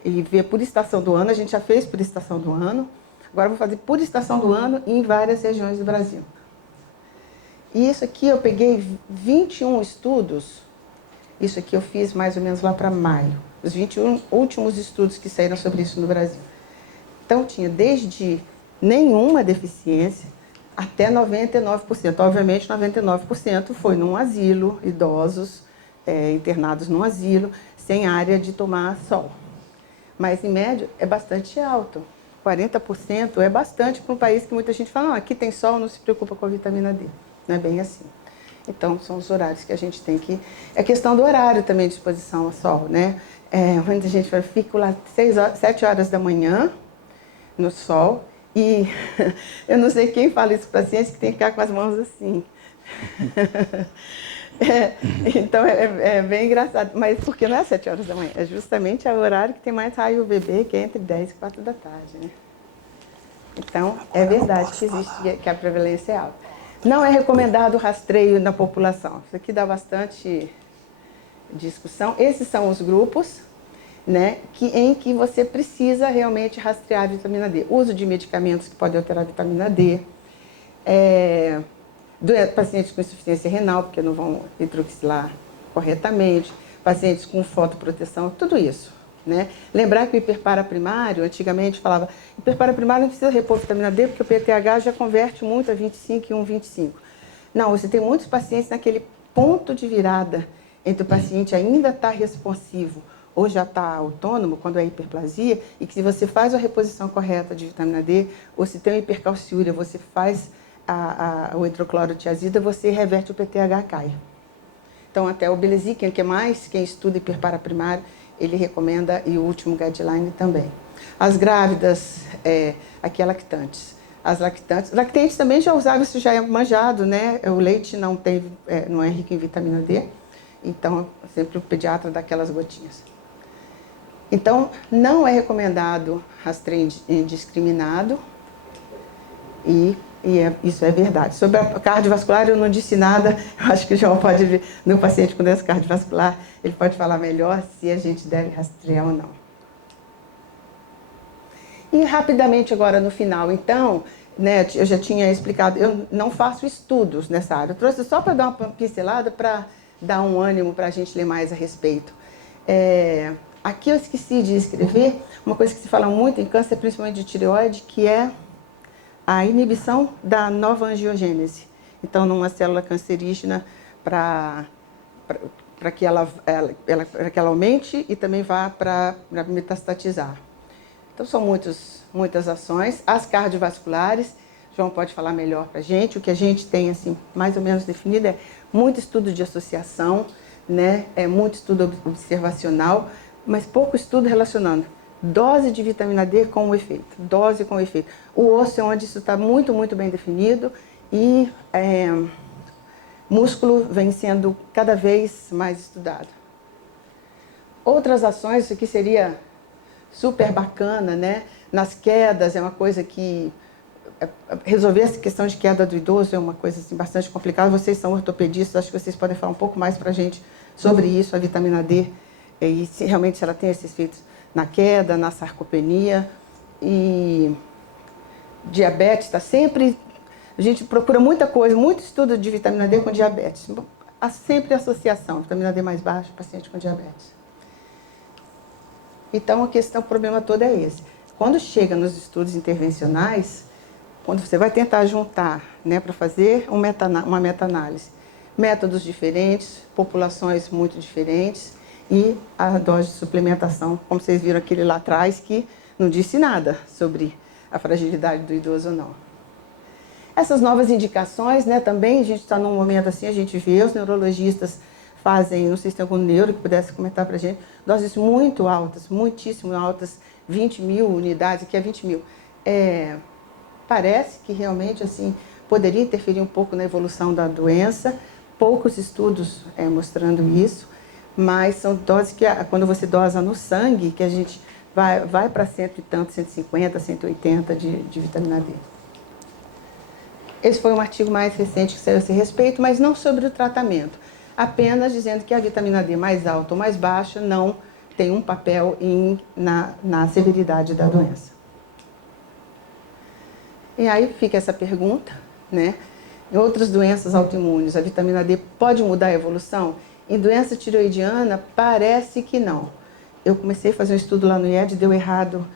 e ver por estação do ano. A gente já fez por estação do ano, agora vou fazer por estação do ano em várias regiões do Brasil. E isso aqui eu peguei 21 estudos, isso aqui eu fiz mais ou menos lá para maio, os 21 últimos estudos que saíram sobre isso no Brasil. Então, tinha desde nenhuma deficiência até 99%. Obviamente, 99% foi num asilo, idosos, internados num asilo, sem área de tomar sol. Mas, em média, é bastante alto. 40% é bastante para um país que muita gente fala, não, aqui tem sol, não se preocupa com a vitamina D. Não é bem assim. Então, são os horários que a gente tem que... É questão do horário também de exposição ao sol, né? Muita gente fala, fico lá 7 horas da manhã no sol e eu não sei quem fala isso para a paciente que tem que ficar com as mãos assim. Então, é bem engraçado. Mas porque não é 7 horas da manhã? É justamente o horário que tem mais raio UVB, que é entre 10 e 4 da tarde, né? Então, é verdade que existe, que a prevalência é alta. Não é recomendado o rastreio na população. Isso aqui dá bastante discussão. Esses são os grupos, né, em que você precisa realmente rastrear a vitamina D. Uso de medicamentos que podem alterar a vitamina D. Pacientes com insuficiência renal, porque não vão hidroxilar corretamente. Pacientes com fotoproteção, tudo isso. Né? Lembrar que o hiperparaprimário, antigamente falava, hiperparaprimário não precisa repor vitamina D, porque o PTH já converte muito a 25 e 1,25. Não, você tem muitos pacientes naquele ponto de virada entre o paciente ainda está responsivo ou já está autônomo, quando é hiperplasia, e que se você faz a reposição correta de vitamina D, ou se tem uma hipercalciúria, você faz o hidroclorotiazida, você reverte o PTH cai. Então, até o Belezic, que é mais quem estuda hiperparaprimário, ele recomenda, e o último guideline também. As grávidas, aqui é lactantes. As lactentes também já usavam, isso já é manjado, né? O leite não é rico em vitamina D, então sempre o pediatra dá aquelas gotinhas. Então, não é recomendado rastreio indiscriminado, isso é verdade. Sobre a cardiovascular, eu não disse nada, eu acho que o João pode ver, no paciente com doença cardiovascular, ele pode falar melhor se a gente deve rastrear ou não. E rapidamente agora no final, então, né, eu já tinha explicado, eu não faço estudos nessa área, eu trouxe só para dar uma pincelada, para dar um ânimo para a gente ler mais a respeito. Aqui eu esqueci de escrever uma coisa que se fala muito em câncer, principalmente de tireoide, que é a inibição da nova angiogênese. Então, numa célula cancerígena, para que ela aumente e também vá para metastatizar. Então, são muitas ações. As cardiovasculares, João pode falar melhor para a gente. O que a gente tem, assim, mais ou menos definido é muito estudo de associação, né? Muito estudo observacional, mas pouco estudo relacionando dose de vitamina D com o efeito. Dose com o efeito. O osso é onde isso está muito, muito bem definido e músculo vem sendo cada vez mais estudado. Outras ações, isso aqui seria super bacana, né? Nas quedas, é uma coisa que... resolver essa questão de queda do idoso é uma coisa assim, bastante complicada. Vocês são ortopedistas, acho que vocês podem falar um pouco mais para a gente sobre isso, a vitamina D, e se realmente ela tem esses efeitos na queda, na sarcopenia. E diabetes está sempre... A gente procura muita coisa, muito estudo de vitamina D com diabetes. Há sempre associação, vitamina D mais baixa, paciente com diabetes. Então, o problema todo é esse. Quando chega nos estudos intervencionais, quando você vai tentar juntar, né, para fazer uma meta-análise, métodos diferentes, populações muito diferentes e a dose de suplementação, como vocês viram aquele lá atrás, que não disse nada sobre a fragilidade do idoso ou não. Essas novas indicações, né, também a gente está num momento assim, a gente vê os neurologistas fazem, não sei se tem algum neuro que pudesse comentar para a gente, doses muito altas, muitíssimo altas, 20 mil unidades, aqui é 20 mil. Parece que realmente assim, poderia interferir um pouco na evolução da doença, poucos estudos mostrando isso, mas são doses que, quando você dosa no sangue, que a gente vai para 100 e tanto, 150, 180 de vitamina D. Esse foi um artigo mais recente que saiu a esse respeito, mas não sobre o tratamento. Apenas dizendo que a vitamina D mais alta ou mais baixa não tem um papel na severidade da doença. E aí fica essa pergunta, né? Em outras doenças autoimunes, a vitamina D pode mudar a evolução? Em doença tireoidiana, parece que não. Eu comecei a fazer um estudo lá no IED, deu errado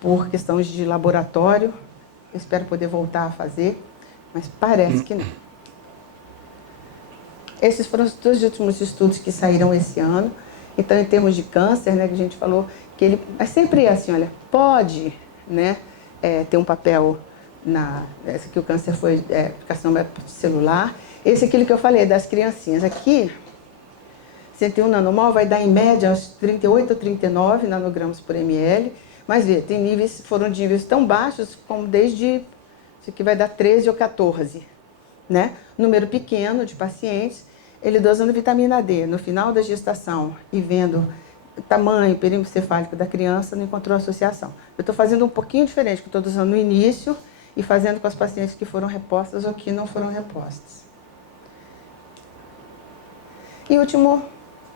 por questões de laboratório. Eu espero poder voltar a fazer, mas parece que não. Esses foram os dois últimos estudos que saíram esse ano. Então, em termos de câncer, né, que a gente falou que ele é sempre assim, olha, pode, né, ter um papel esse aqui o câncer foi carcinoma celular. Esse é aquilo que eu falei das criancinhas. Aqui, 101 nanomol vai dar em média uns 38 ou 39 nanogramas por ml. Mas vê, tem níveis, foram de níveis tão baixos como desde, isso aqui vai dar 13 ou 14, né? Número pequeno de pacientes. Ele dosando vitamina D no final da gestação e vendo o tamanho, perímetro cefálico da criança, não encontrou associação. Eu estou fazendo um pouquinho diferente, que eu estou dosando no início e fazendo com as pacientes que foram repostas ou que não foram repostas. E último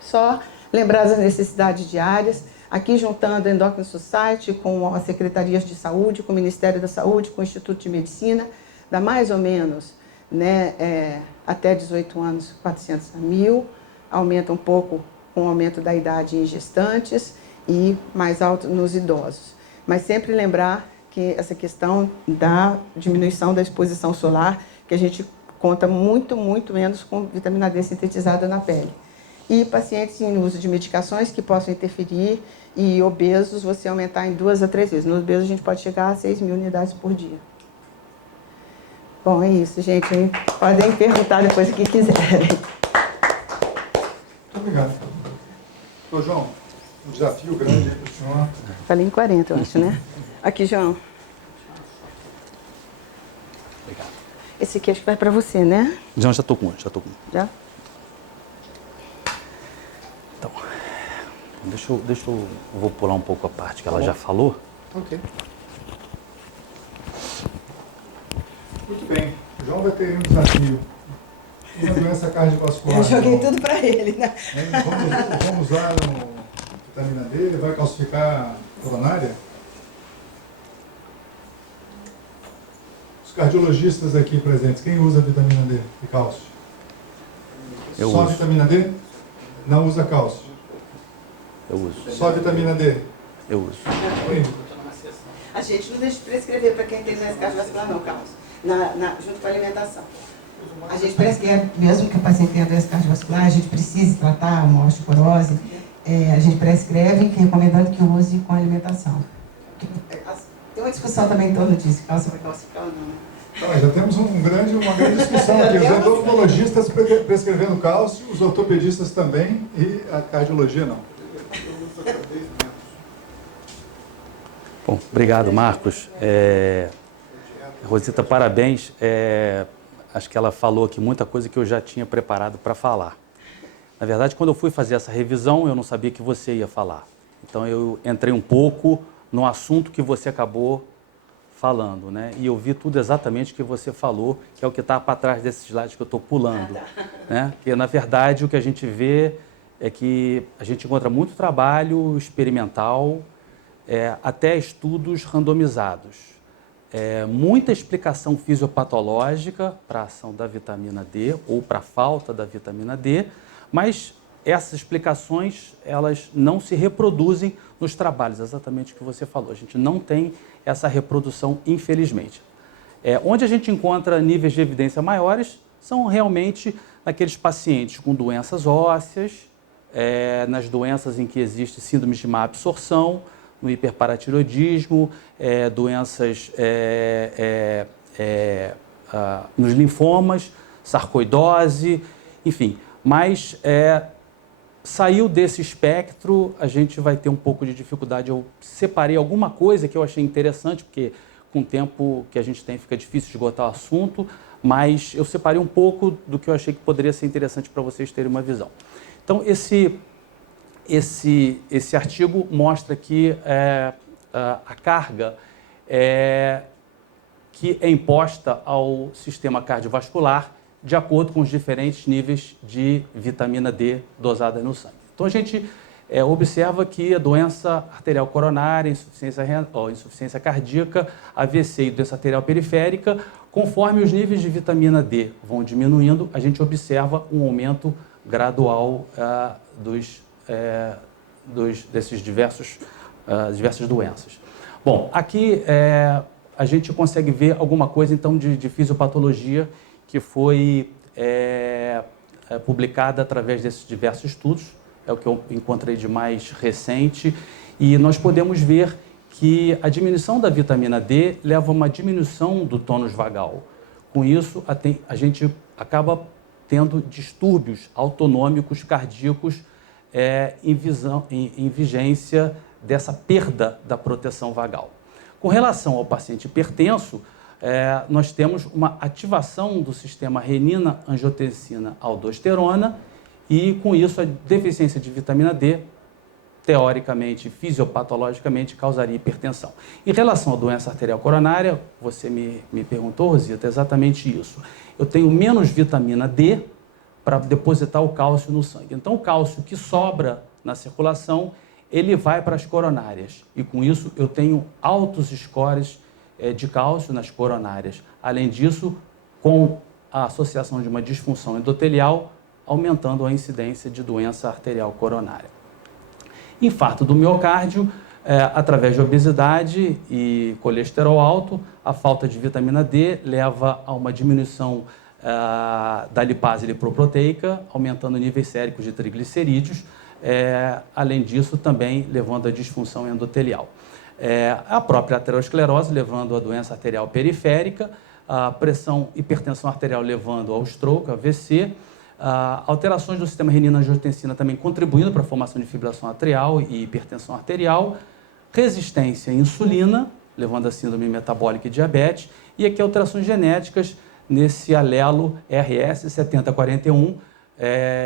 Só lembrar das necessidades diárias, aqui juntando a Endocrine Society com as secretarias de saúde, com o Ministério da Saúde, com o Instituto de Medicina, dá mais ou menos, né, até 18 anos, 400 a 1.000, aumenta um pouco com o aumento da idade em gestantes e mais alto nos idosos. Mas sempre lembrar que essa questão da diminuição da exposição solar, que a gente conta muito menos com vitamina D sintetizada na pele. E pacientes em uso de medicações que possam interferir e obesos, você aumentar em 2 a 3 vezes. No obeso a gente pode chegar a 6.000 unidades por dia. Bom, é isso, gente. Podem perguntar depois o que quiserem. Muito obrigado. Doutor João, um desafio grande para o senhor. Falei em 40, eu acho, né? Aqui, João. Obrigado. Esse aqui acho que vai para você, né? Já estou com. Já? Então, eu vou pular um pouco a parte que ela já falou. Ok. Muito bem. O João vai ter um desafio. Uma doença cardiovascular. Eu joguei tudo para ele, né? Vamos usar vitamina D, vai calcificar a coronária? Os cardiologistas aqui presentes, quem usa vitamina D e cálcio? Eu Só uso. vitamina D? Não usa cálcio? Eu uso. Só vitamina D? Eu uso. A gente não deixa de prescrever para quem tem doença cardiovascular, não, cálcio. Junto com a alimentação. A gente prescreve, mesmo que o paciente tenha doença cardiovascular, a gente precise tratar uma osteoporose, a gente prescreve, recomendando que use com a alimentação. Tem uma discussão também em torno disso, cálcio vai calcificar ou não, né? Então, já temos uma grande discussão aqui. Os endocrinologistas prescrevendo cálcio, os ortopedistas também e a cardiologia não. Bom, obrigado, Marcos. Rosita, parabéns. Acho que ela falou aqui muita coisa que eu já tinha preparado para falar. Na verdade, quando eu fui fazer essa revisão, eu não sabia que você ia falar. Então, eu entrei um pouco no assunto que você acabou falando, né? E eu vi tudo exatamente o que você falou, que é o que está para trás desses slides que eu estou pulando. Né? Que, na verdade, o que a gente vê é que a gente encontra muito trabalho experimental, até estudos randomizados. Muita explicação fisiopatológica para a ação da vitamina D ou para a falta da vitamina D, mas essas explicações elas não se reproduzem nos trabalhos, exatamente o que você falou. A gente não tem essa reprodução, infelizmente. Onde a gente encontra níveis de evidência maiores são realmente naqueles pacientes com doenças ósseas, nas doenças em que existe síndrome de má absorção, no hiperparatiroidismo, doenças nos linfomas, sarcoidose, enfim. Mas saiu desse espectro, a gente vai ter um pouco de dificuldade. Eu separei alguma coisa que eu achei interessante, porque com o tempo que a gente tem fica difícil de esgotar o assunto, mas eu separei um pouco do que eu achei que poderia ser interessante para vocês terem uma visão. Então, esse artigo mostra que a carga que é imposta ao sistema cardiovascular de acordo com os diferentes níveis de vitamina D dosada no sangue. Então, a gente observa que a doença arterial coronária, insuficiência cardíaca, AVC e doença arterial periférica, conforme os níveis de vitamina D vão diminuindo, a gente observa um aumento gradual desses diversas doenças. Bom, aqui a gente consegue ver alguma coisa então de fisiopatologia que foi publicada através desses diversos estudos, é o que eu encontrei de mais recente, e nós podemos ver que a diminuição da vitamina D leva a uma diminuição do tônus vagal. Com isso, a gente acaba tendo distúrbios autonômicos cardíacos em vigência dessa perda da proteção vagal. Com relação ao paciente hipertenso, nós temos uma ativação do sistema renina-angiotensina-aldosterona e, com isso, a deficiência de vitamina D, teoricamente, fisiopatologicamente, causaria hipertensão. Em relação à doença arterial coronária, você me perguntou, Rosita, exatamente isso. Eu tenho menos vitamina D, para depositar o cálcio no sangue. Então, o cálcio que sobra na circulação, ele vai para as coronárias. E, com isso, eu tenho altos scores de cálcio nas coronárias. Além disso, com a associação de uma disfunção endotelial, aumentando a incidência de doença arterial coronária. Infarto do miocárdio, através de obesidade e colesterol alto, a falta de vitamina D leva a uma diminuição da lipase lipoproteica, aumentando níveis séricos de triglicerídeos, além disso também levando à disfunção endotelial. A própria aterosclerose levando à doença arterial periférica, a hipertensão arterial levando ao stroke, AVC, alterações do sistema renina-angiotensina também contribuindo para a formação de fibrilação atrial e hipertensão arterial, resistência à insulina, levando a síndrome metabólica e diabetes, e aqui alterações genéticas nesse alelo RS7041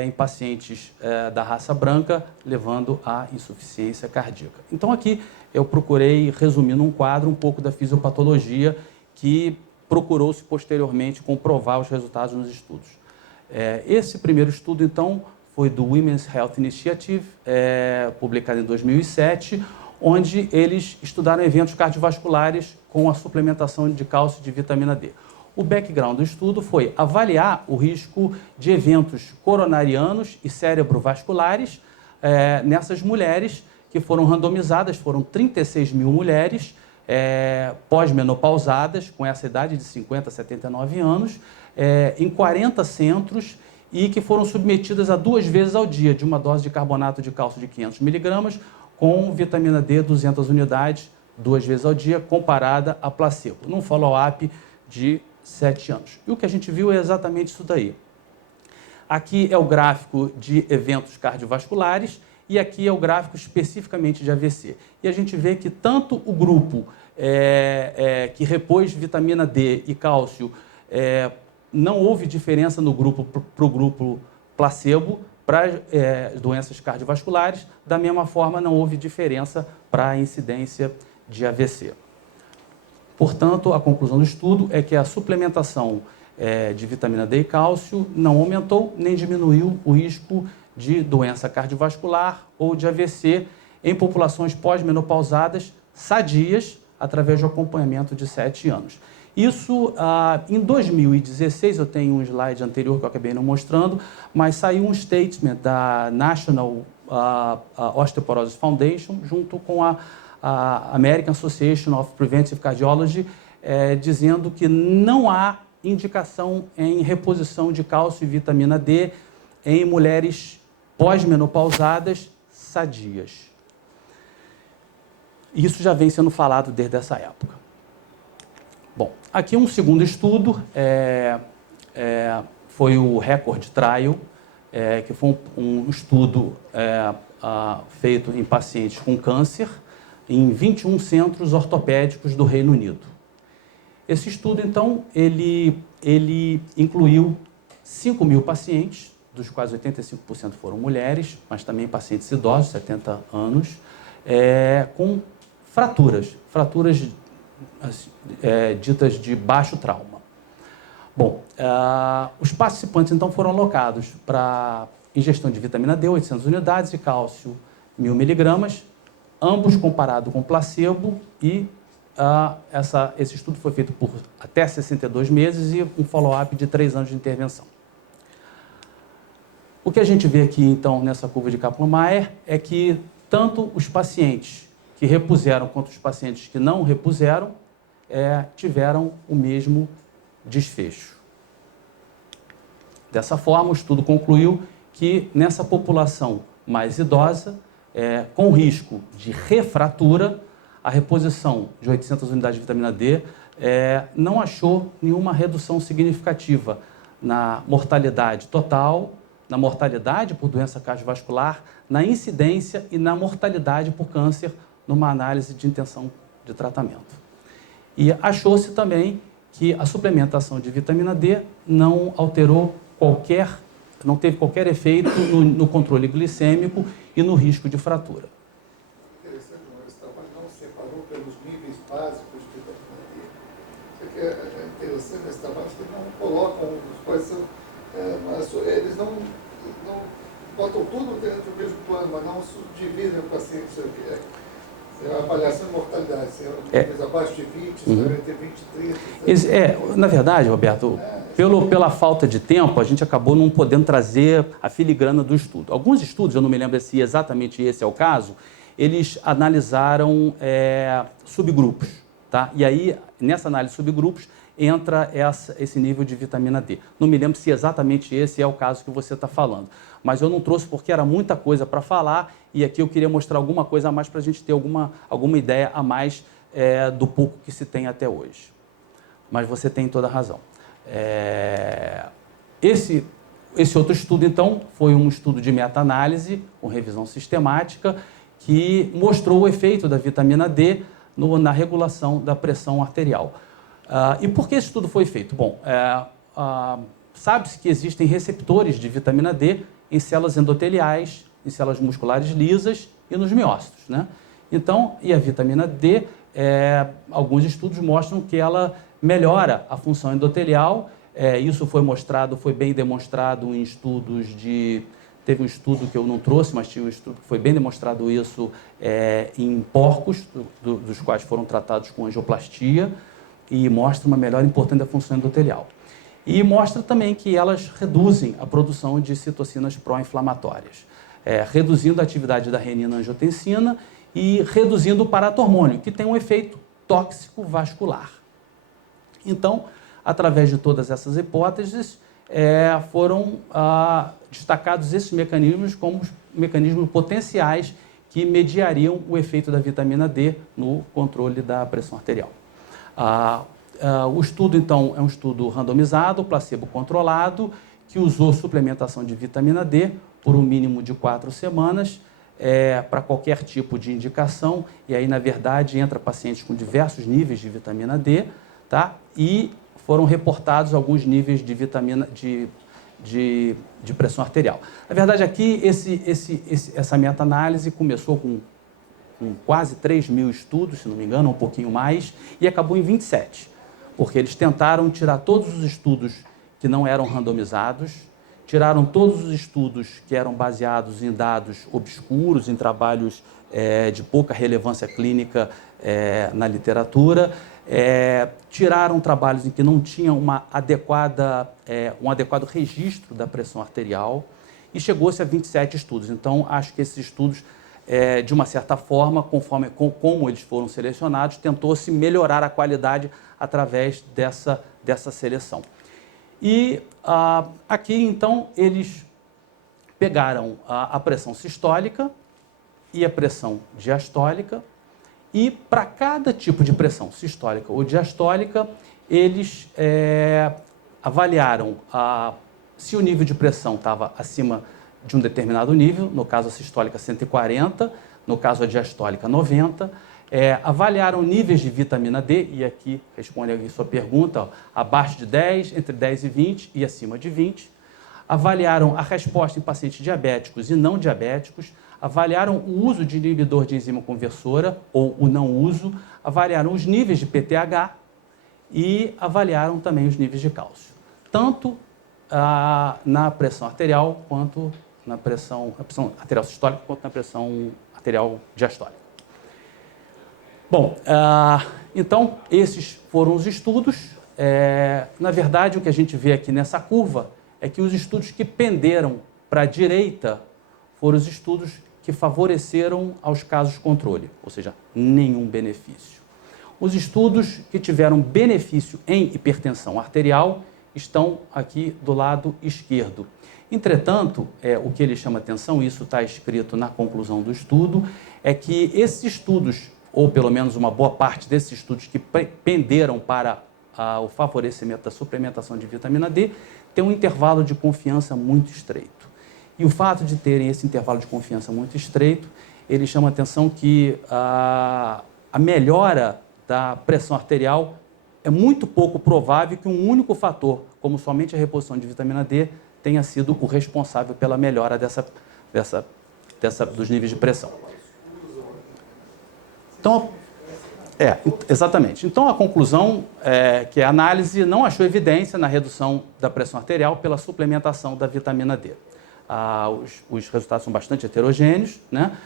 em pacientes da raça branca, levando à insuficiência cardíaca. Então aqui eu procurei resumir num quadro um pouco da fisiopatologia que procurou-se posteriormente comprovar os resultados nos estudos. Esse primeiro estudo, então, foi do Women's Health Initiative, publicado em 2007, onde eles estudaram eventos cardiovasculares com a suplementação de cálcio e de vitamina D. O background do estudo foi avaliar o risco de eventos coronarianos e cerebrovasculares nessas mulheres que foram randomizadas, foram 36 mil mulheres pós-menopausadas, com essa idade de 50 a 79 anos, em 40 centros e que foram submetidas a 2 vezes ao dia de uma dose de carbonato de cálcio de 500 miligramas com vitamina D 200 unidades, 2 vezes ao dia, comparada a placebo, num follow-up de 7 anos. E o que a gente viu é exatamente isso daí. Aqui é o gráfico de eventos cardiovasculares e aqui é o gráfico especificamente de AVC. E a gente vê que tanto o grupo que repôs vitamina D e cálcio, não houve diferença no grupo para o grupo placebo para doenças cardiovasculares, da mesma forma não houve diferença para a incidência de AVC. Portanto, a conclusão do estudo é que a suplementação de vitamina D e cálcio não aumentou nem diminuiu o risco de doença cardiovascular ou de AVC em populações pós-menopausadas sadias através do acompanhamento de 7 anos. Isso, em 2016, eu tenho um slide anterior que eu acabei não mostrando, mas saiu um statement da National Osteoporosis Foundation, junto com a American Association of Preventive Cardiology, dizendo que não há indicação em reposição de cálcio e vitamina D em mulheres pós-menopausadas sadias. Isso já vem sendo falado desde essa época. Bom, aqui um segundo estudo, foi o Record Trial, que foi um estudo feito em pacientes com câncer, em 21 centros ortopédicos do Reino Unido. Esse estudo, então, ele incluiu 5 mil pacientes, dos quais 85% foram mulheres, mas também pacientes idosos, 70 anos, com fraturas ditas de baixo trauma. Bom, os participantes, então, foram alocados para ingestão de vitamina D, 800 unidades, e cálcio, 1.000 miligramas, ambos comparados com placebo, e esse estudo foi feito por até 62 meses e um follow-up de 3 anos de intervenção. O que a gente vê aqui, então, nessa curva de Kaplan-Meier é que tanto os pacientes que repuseram quanto os pacientes que não repuseram tiveram o mesmo desfecho. Dessa forma, o estudo concluiu que nessa população mais idosa, com risco de refratura, a reposição de 800 unidades de vitamina D não achou nenhuma redução significativa na mortalidade total, na mortalidade por doença cardiovascular, na incidência e na mortalidade por câncer, numa análise de intenção de tratamento. E achou-se também que a suplementação de vitamina D não teve qualquer efeito no controle glicêmico e no risco de fratura. Interessante, mas esse trabalho não separou pelos níveis básicos de vitamina D. Isso aqui é interessante nesse trabalho, que não colocam quais são Mas eles não botam tudo dentro do mesmo plano, mas não subdividem o paciente. A avaliação de mortalidade, abaixo de 20, você vai ter 20, 30. Na verdade, Roberto, pela falta de tempo, a gente acabou não podendo trazer a filigrana do estudo. Alguns estudos, eu não me lembro se exatamente esse é o caso, eles analisaram subgrupos, tá? E aí, nessa análise de subgrupos, entra esse nível de vitamina D. Não me lembro se exatamente esse é o caso que você está falando, mas eu não trouxe porque era muita coisa para falar e aqui eu queria mostrar alguma coisa a mais para a gente ter alguma ideia a mais do pouco que se tem até hoje. Mas você tem toda a razão. Esse outro estudo, então, foi um estudo de meta-análise com revisão sistemática que mostrou o efeito da vitamina D na regulação da pressão arterial. E por que esse estudo foi feito? Bom, sabe-se que existem receptores de vitamina D em células endoteliais, em células musculares lisas e nos miócitos, né? Então, e a vitamina D, alguns estudos mostram que ela melhora a função endotelial. Isso foi bem demonstrado em estudos Teve um estudo que eu não trouxe, mas tinha um estudo que foi bem demonstrado isso em porcos, dos quais foram tratados com angioplastia, e mostra uma melhora importante da função endotelial. E mostra também que elas reduzem a produção de citocinas pró-inflamatórias, reduzindo a atividade da renina-angiotensina e reduzindo o paratormônio, que tem um efeito tóxico vascular. Então, através de todas essas hipóteses, foram destacados esses mecanismos como mecanismos potenciais que mediariam o efeito da vitamina D no controle da pressão arterial. O estudo, então, é um estudo randomizado, placebo-controlado, que usou suplementação de vitamina D por um mínimo de 4 semanas, para qualquer tipo de indicação, e aí, na verdade, entra pacientes com diversos níveis de vitamina D, tá? E foram reportados alguns níveis de vitamina de pressão arterial. Na verdade, aqui, essa meta-análise começou com quase 3.000 estudos, se não me engano, um pouquinho mais, e acabou em 27, porque eles tentaram tirar todos os estudos que não eram randomizados, tiraram todos os estudos que eram baseados em dados obscuros, em trabalhos de pouca relevância clínica na literatura, tiraram trabalhos em que não tinham um adequado registro da pressão arterial e chegou-se a 27 estudos. Então, acho que esses estudos, de uma certa forma, como eles foram selecionados, tentou-se melhorar a qualidade através dessa seleção. E aqui, então, eles pegaram a pressão sistólica e a pressão diastólica e, para cada tipo de pressão, sistólica ou diastólica, eles avaliaram se o nível de pressão estava acima de um determinado nível, no caso a sistólica 140, no caso a diastólica 90, avaliaram níveis de vitamina D, e aqui responde a sua pergunta, abaixo de 10, entre 10 e 20 e acima de 20. Avaliaram a resposta em pacientes diabéticos e não diabéticos, avaliaram o uso de inibidor de enzima conversora ou o não uso, avaliaram os níveis de PTH e avaliaram também os níveis de cálcio, tanto na pressão arterial quanto na pressão arterial sistólica quanto na pressão arterial diastólica. Bom, então, esses foram os estudos. Na verdade, o que a gente vê aqui nessa curva é que os estudos que penderam para a direita foram os estudos que favoreceram aos casos controle, ou seja, nenhum benefício. Os estudos que tiveram benefício em hipertensão arterial estão aqui do lado esquerdo. Entretanto, o que ele chama atenção, isso está escrito na conclusão do estudo, é que esses estudos, ou pelo menos uma boa parte desses estudos que penderam para o favorecimento da suplementação de vitamina D, tem um intervalo de confiança muito estreito. E o fato de terem esse intervalo de confiança muito estreito, ele chama a atenção que a melhora da pressão arterial é muito pouco provável que um único fator, como somente a reposição de vitamina D, tenha sido o responsável pela melhora dos níveis de pressão. Então, Exatamente. Então, a conclusão é que a análise não achou evidência na redução da pressão arterial pela suplementação da vitamina D. Os resultados são bastante heterogêneos, né?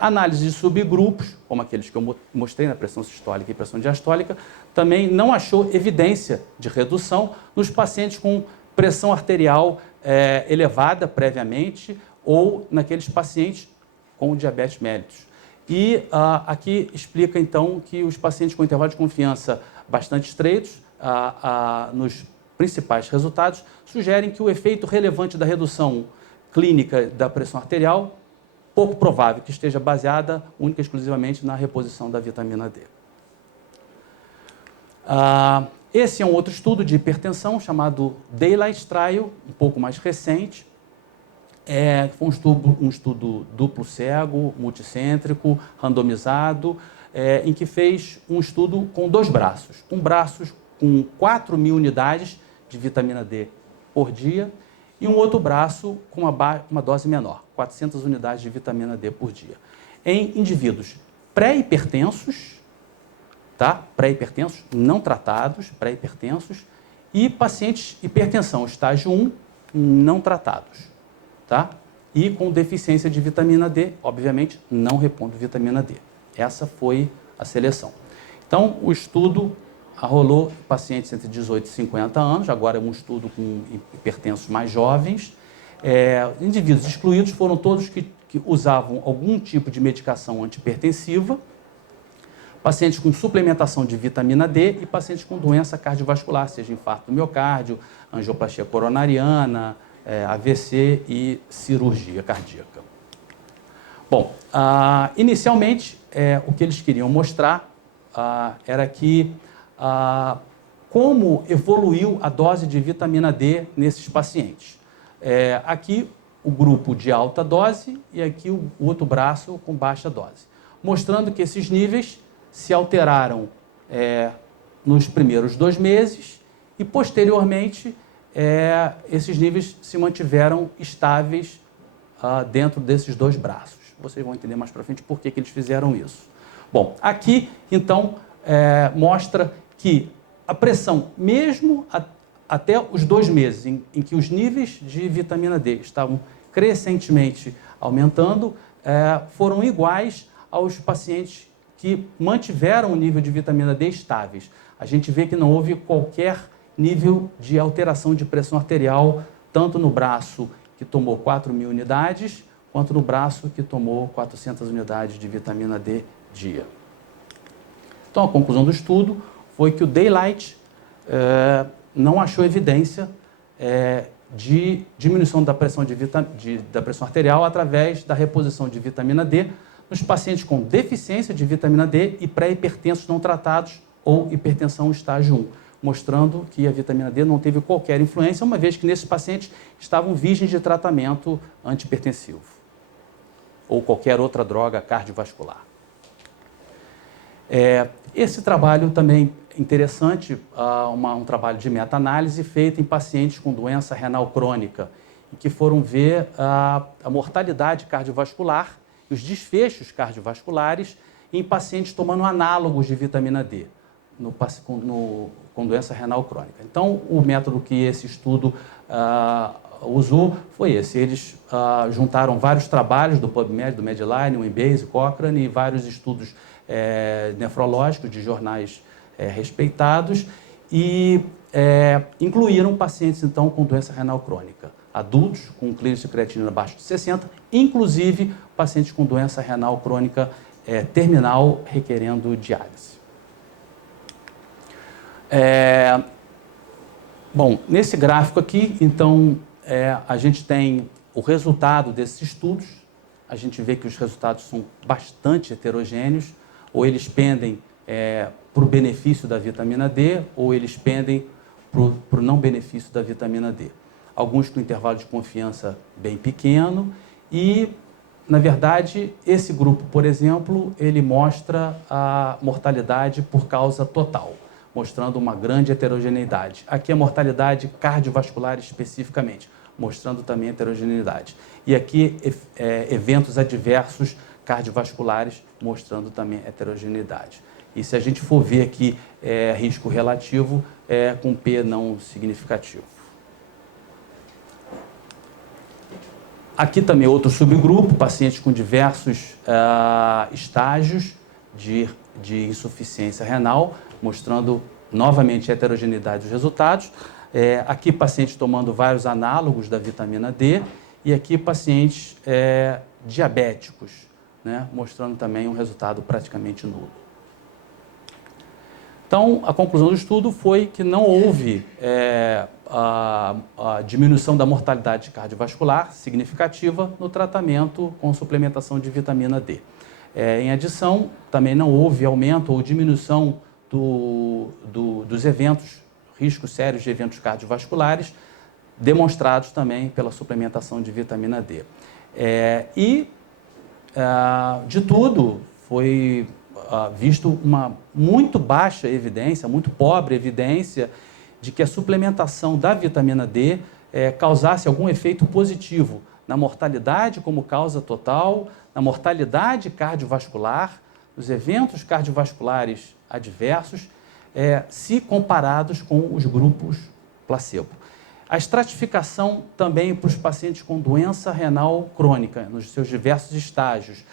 Análise de subgrupos, como aqueles que eu mostrei na pressão sistólica e pressão diastólica, também não achou evidência de redução nos pacientes com pressão arterial elevada previamente ou naqueles pacientes com diabetes mellitus. E aqui explica, então, que os pacientes com intervalo de confiança bastante estreitos, nos principais resultados, sugerem que o efeito relevante da redução clínica da pressão arterial, pouco provável que esteja baseada única e exclusivamente na reposição da vitamina D. Esse é um outro estudo de hipertensão chamado Daylight Trial, um pouco mais recente. Foi um estudo duplo cego, multicêntrico, randomizado, em que fez um estudo com 2 braços. Um braço com 4.000 unidades de vitamina D por dia e um outro braço com uma dose menor, 400 unidades de vitamina D por dia. Em indivíduos pré-hipertensos, tá? Pré-hipertensos, não tratados, pré-hipertensos, e pacientes hipertensão estágio 1, não tratados, tá? E com deficiência de vitamina D, obviamente, não repondo vitamina D. Essa foi a seleção. Então, o estudo rolou pacientes entre 18 e 50 anos, agora é um estudo com hipertensos mais jovens. Indivíduos excluídos foram todos que usavam algum tipo de medicação antihipertensiva, pacientes com suplementação de vitamina D e pacientes com doença cardiovascular, seja infarto do miocárdio, angioplastia coronariana, AVC e cirurgia cardíaca. Bom, inicialmente, o que eles queriam mostrar era que como evoluiu a dose de vitamina D nesses pacientes. Aqui o grupo de alta dose e aqui o outro braço com baixa dose, mostrando que esses níveis se alteraram nos primeiros 2 meses e, posteriormente, esses níveis se mantiveram estáveis dentro desses 2 braços. Vocês vão entender mais para frente por que eles fizeram isso. Bom, aqui, então, mostra que a pressão, mesmo até os 2 meses em que os níveis de vitamina D estavam crescentemente aumentando, foram iguais aos pacientes que mantiveram o nível de vitamina D estáveis. A gente vê que não houve qualquer nível de alteração de pressão arterial, tanto no braço que tomou 4.000 unidades, quanto no braço que tomou 400 unidades de vitamina D dia. Então, a conclusão do estudo foi que o Daylight não achou evidência de diminuição da pressão, da pressão arterial através da reposição de vitamina D nos pacientes com deficiência de vitamina D e pré-hipertensos não tratados ou hipertensão estágio 1, mostrando que a vitamina D não teve qualquer influência, uma vez que nesses pacientes estavam virgens de tratamento antihipertensivo ou qualquer outra droga cardiovascular. Esse trabalho também interessante, um trabalho de meta-análise feito em pacientes com doença renal crônica, em que foram ver a mortalidade cardiovascular e os desfechos cardiovasculares em pacientes tomando análogos de vitamina D com doença renal crônica. Então, o método que esse estudo usou foi esse. Eles juntaram vários trabalhos do PubMed, do Medline, o Embase, Cochrane e vários estudos nefrológicos de jornais respeitados e incluíram pacientes, então, com doença renal crônica, adultos com clínico de creatinina abaixo de 60, inclusive pacientes com doença renal crônica terminal requerendo diálise. Bom, nesse gráfico aqui, então, a gente tem o resultado desses estudos. A gente vê que os resultados são bastante heterogêneos, ou eles pendem para o benefício da vitamina D, ou eles pendem para o não benefício da vitamina D. Alguns com intervalo de confiança bem pequeno e, na verdade, esse grupo, por exemplo, ele mostra a mortalidade por causa total, mostrando uma grande heterogeneidade. Aqui a mortalidade cardiovascular especificamente, mostrando também heterogeneidade. E aqui eventos adversos cardiovasculares, mostrando também heterogeneidade. E se a gente for ver aqui risco relativo, com P não significativo. Aqui também outro subgrupo, pacientes com diversos estágios de insuficiência renal, mostrando novamente a heterogeneidade dos resultados. Aqui pacientes tomando vários análogos da vitamina D e aqui pacientes diabéticos, né, mostrando também um resultado praticamente nulo. Então, a conclusão do estudo foi que não houve a diminuição da mortalidade cardiovascular significativa no tratamento com suplementação de vitamina D. Em adição, também não houve aumento ou diminuição dos eventos, riscos sérios de eventos cardiovasculares, demonstrados também pela suplementação de vitamina D. De tudo, foi visto uma muito baixa evidência, muito pobre evidência de que a suplementação da vitamina D causasse algum efeito positivo na mortalidade como causa total, na mortalidade cardiovascular, nos eventos cardiovasculares adversos, se comparados com os grupos placebo. A estratificação também para os pacientes com doença renal crônica, nos seus diversos estágios,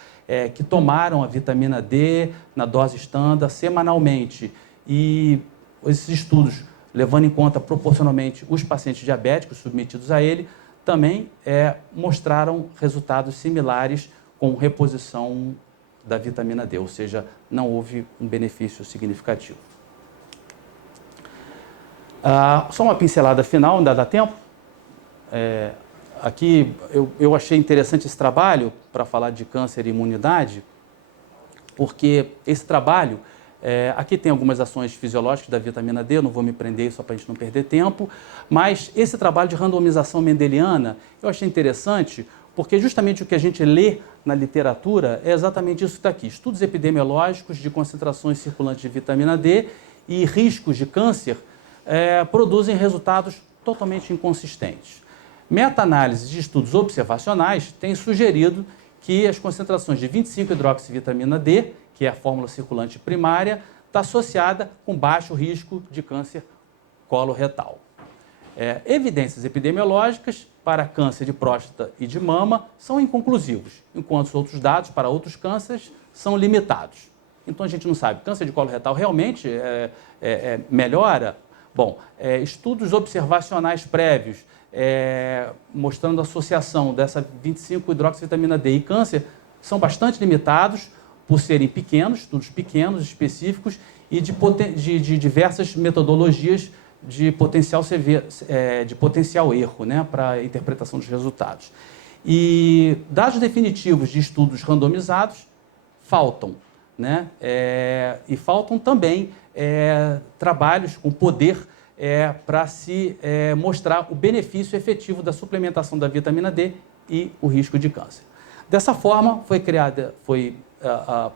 que tomaram a vitamina D na dose estándar semanalmente, e esses estudos, levando em conta proporcionalmente os pacientes diabéticos submetidos a ele, também mostraram resultados similares com reposição da vitamina D, ou seja, não houve um benefício significativo. Só uma pincelada final, ainda dá tempo? Aqui eu achei interessante esse trabalho para falar de câncer e imunidade, porque esse trabalho, aqui tem algumas ações fisiológicas da vitamina D, eu não vou me prender só para a gente não perder tempo, mas esse trabalho de randomização mendeliana eu achei interessante, porque justamente o que a gente lê na literatura é exatamente isso que está aqui. Estudos epidemiológicos de concentrações circulantes de vitamina D e riscos de câncer produzem resultados totalmente inconsistentes. Meta-análise de estudos observacionais têm sugerido que as concentrações de 25-hidroxivitamina D, que é a fórmula circulante primária, está associada com baixo risco de câncer coloretal. Evidências epidemiológicas para câncer de próstata e de mama são inconclusivos, enquanto os outros dados para outros cânceres são limitados. Então a gente não sabe, câncer de coloretal realmente melhora? Bom, estudos observacionais prévios mostrando a associação dessa 25-hidroxivitamina D e câncer são bastante limitados por serem pequenos, estudos pequenos, específicos e de diversas metodologias de potencial erro, né, para a interpretação dos resultados. E dados definitivos de estudos randomizados faltam, né? E faltam também trabalhos com poder para se mostrar o benefício efetivo da suplementação da vitamina D e o risco de câncer. Dessa forma, foi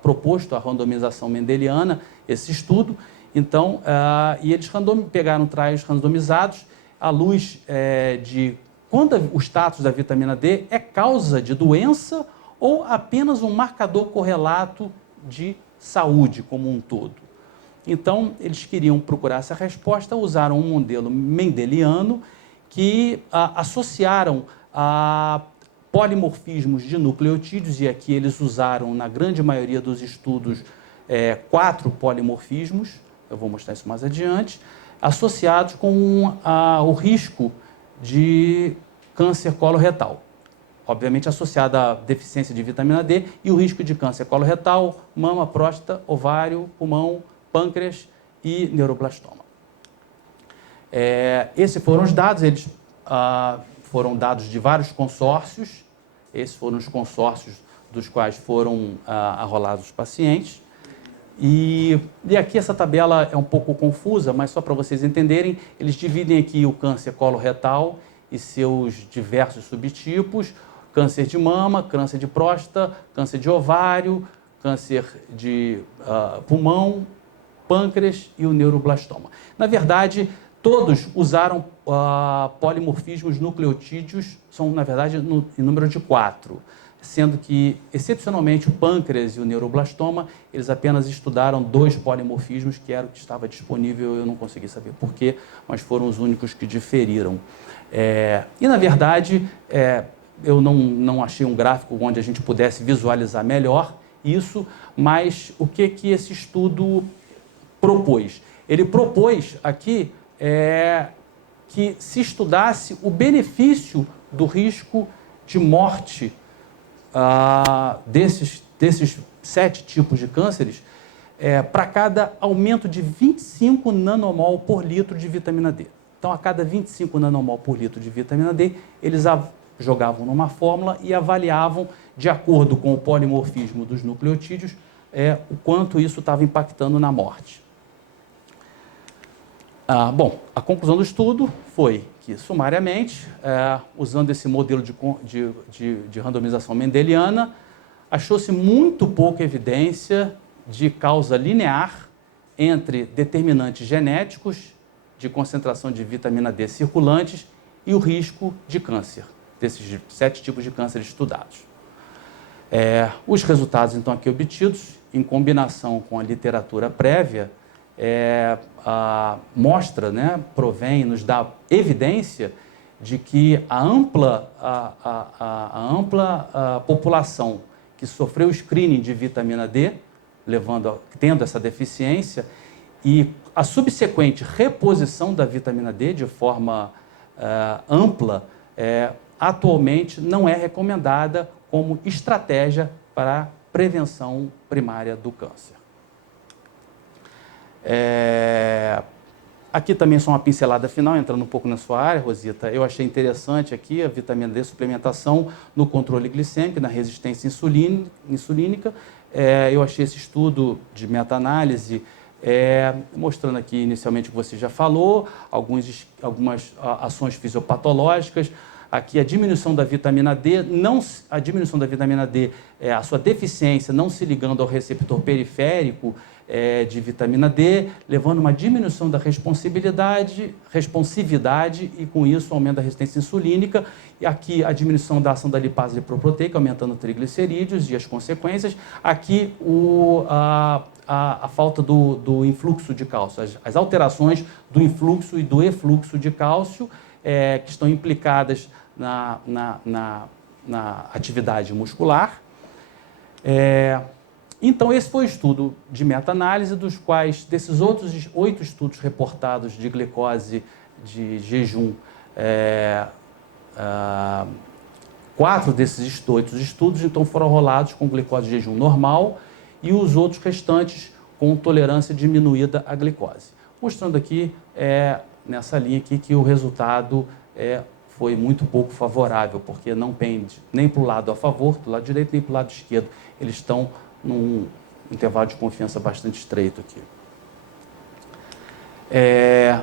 proposto a randomização mendeliana, esse estudo. Então, e eles pegaram trials randomizados à luz de quando o status da vitamina D é causa de doença ou apenas um marcador correlato de saúde como um todo. Então, eles queriam procurar essa resposta, usaram um modelo mendeliano que associaram a polimorfismos de nucleotídeos, e aqui eles usaram, na grande maioria dos estudos, 4 polimorfismos, eu vou mostrar isso mais adiante, associados com o risco de câncer coloretal. Obviamente associado à deficiência de vitamina D e o risco de câncer coloretal, mama, próstata, ovário, pulmão, pâncreas e neuroblastoma. Esses foram os dados, eles foram dados de vários consórcios, esses foram os consórcios dos quais foram arrolados os pacientes. E aqui essa tabela é um pouco confusa, mas só para vocês entenderem, eles dividem aqui o câncer coloretal e seus diversos subtipos, câncer de mama, câncer de próstata, câncer de ovário, câncer de pulmão, pâncreas e o neuroblastoma. Na verdade, todos usaram polimorfismos nucleotídeos, são, na verdade, em número de 4. sendo que, excepcionalmente, o pâncreas e o neuroblastoma, eles apenas estudaram 2 polimorfismos, que era o que estava disponível, eu não consegui saber por quê, mas foram os únicos que diferiram. E, na verdade, eu não achei um gráfico onde a gente pudesse visualizar melhor isso, mas o que esse estudo propôs? Ele propôs aqui que se estudasse o benefício do risco de morte desses 7 tipos de cânceres para cada aumento de 25 nanomol por litro de vitamina D. Então, a cada 25 nanomol por litro de vitamina D, eles jogavam numa fórmula e avaliavam, de acordo com o polimorfismo dos nucleotídeos, o quanto isso estava impactando na morte. Bom, a conclusão do estudo foi que, sumariamente, usando esse modelo de randomização mendeliana, achou-se muito pouca evidência de causa linear entre determinantes genéticos de concentração de vitamina D circulantes e o risco de câncer, desses 7 tipos de câncer estudados. Os resultados, então, aqui obtidos, em combinação com a literatura prévia, mostra, provém, nos dá evidência de que a ampla população que sofreu screening de vitamina D, tendo essa deficiência, e a subsequente reposição da vitamina D de forma ampla, atualmente não é recomendada como estratégia para a prevenção primária do câncer. Aqui também só uma pincelada final, entrando um pouco na sua área, Rosita. Eu achei interessante aqui a vitamina D suplementação no controle glicêmico, na resistência insulínica. Eu achei esse estudo de meta-análise mostrando aqui inicialmente o que você já falou, algumas ações fisiopatológicas. Aqui a diminuição da vitamina D, a sua deficiência não se ligando ao receptor periférico de vitamina D, levando uma diminuição da responsividade e com isso aumento da resistência insulínica. E aqui a diminuição da ação da lipase lipoproteica, aumentando triglicerídeos e as consequências. Aqui a falta do influxo de cálcio, as alterações do influxo e do efluxo de cálcio que estão implicadas na atividade muscular. Então, esse foi o estudo de meta-análise, dos quais, desses outros 8 estudos reportados de glicose de jejum, 4 desses 8 estudos, então, foram rolados com glicose de jejum normal e os outros restantes com tolerância diminuída à glicose. Mostrando aqui, nessa linha aqui, que o resultado foi muito pouco favorável, porque não pende nem para o lado a favor, do lado direito, nem para o lado esquerdo. Eles estão num intervalo de confiança bastante estreito aqui.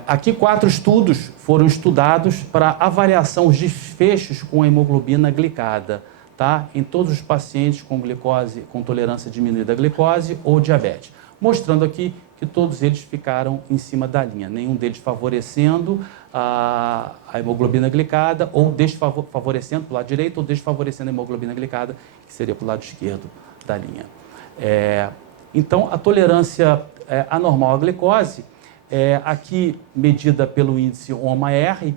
Aqui 4 estudos foram estudados para avaliação os desfechos com a hemoglobina glicada, tá? Em todos os pacientes com glicose, com tolerância diminuída à glicose ou diabetes, mostrando aqui que todos eles ficaram em cima da linha, nenhum deles favorecendo a hemoglobina glicada ou favorecendo para o lado direito ou desfavorecendo a hemoglobina glicada, que seria para o lado esquerdo da linha. Então, a tolerância anormal à glicose, aqui medida pelo índice OMA-R,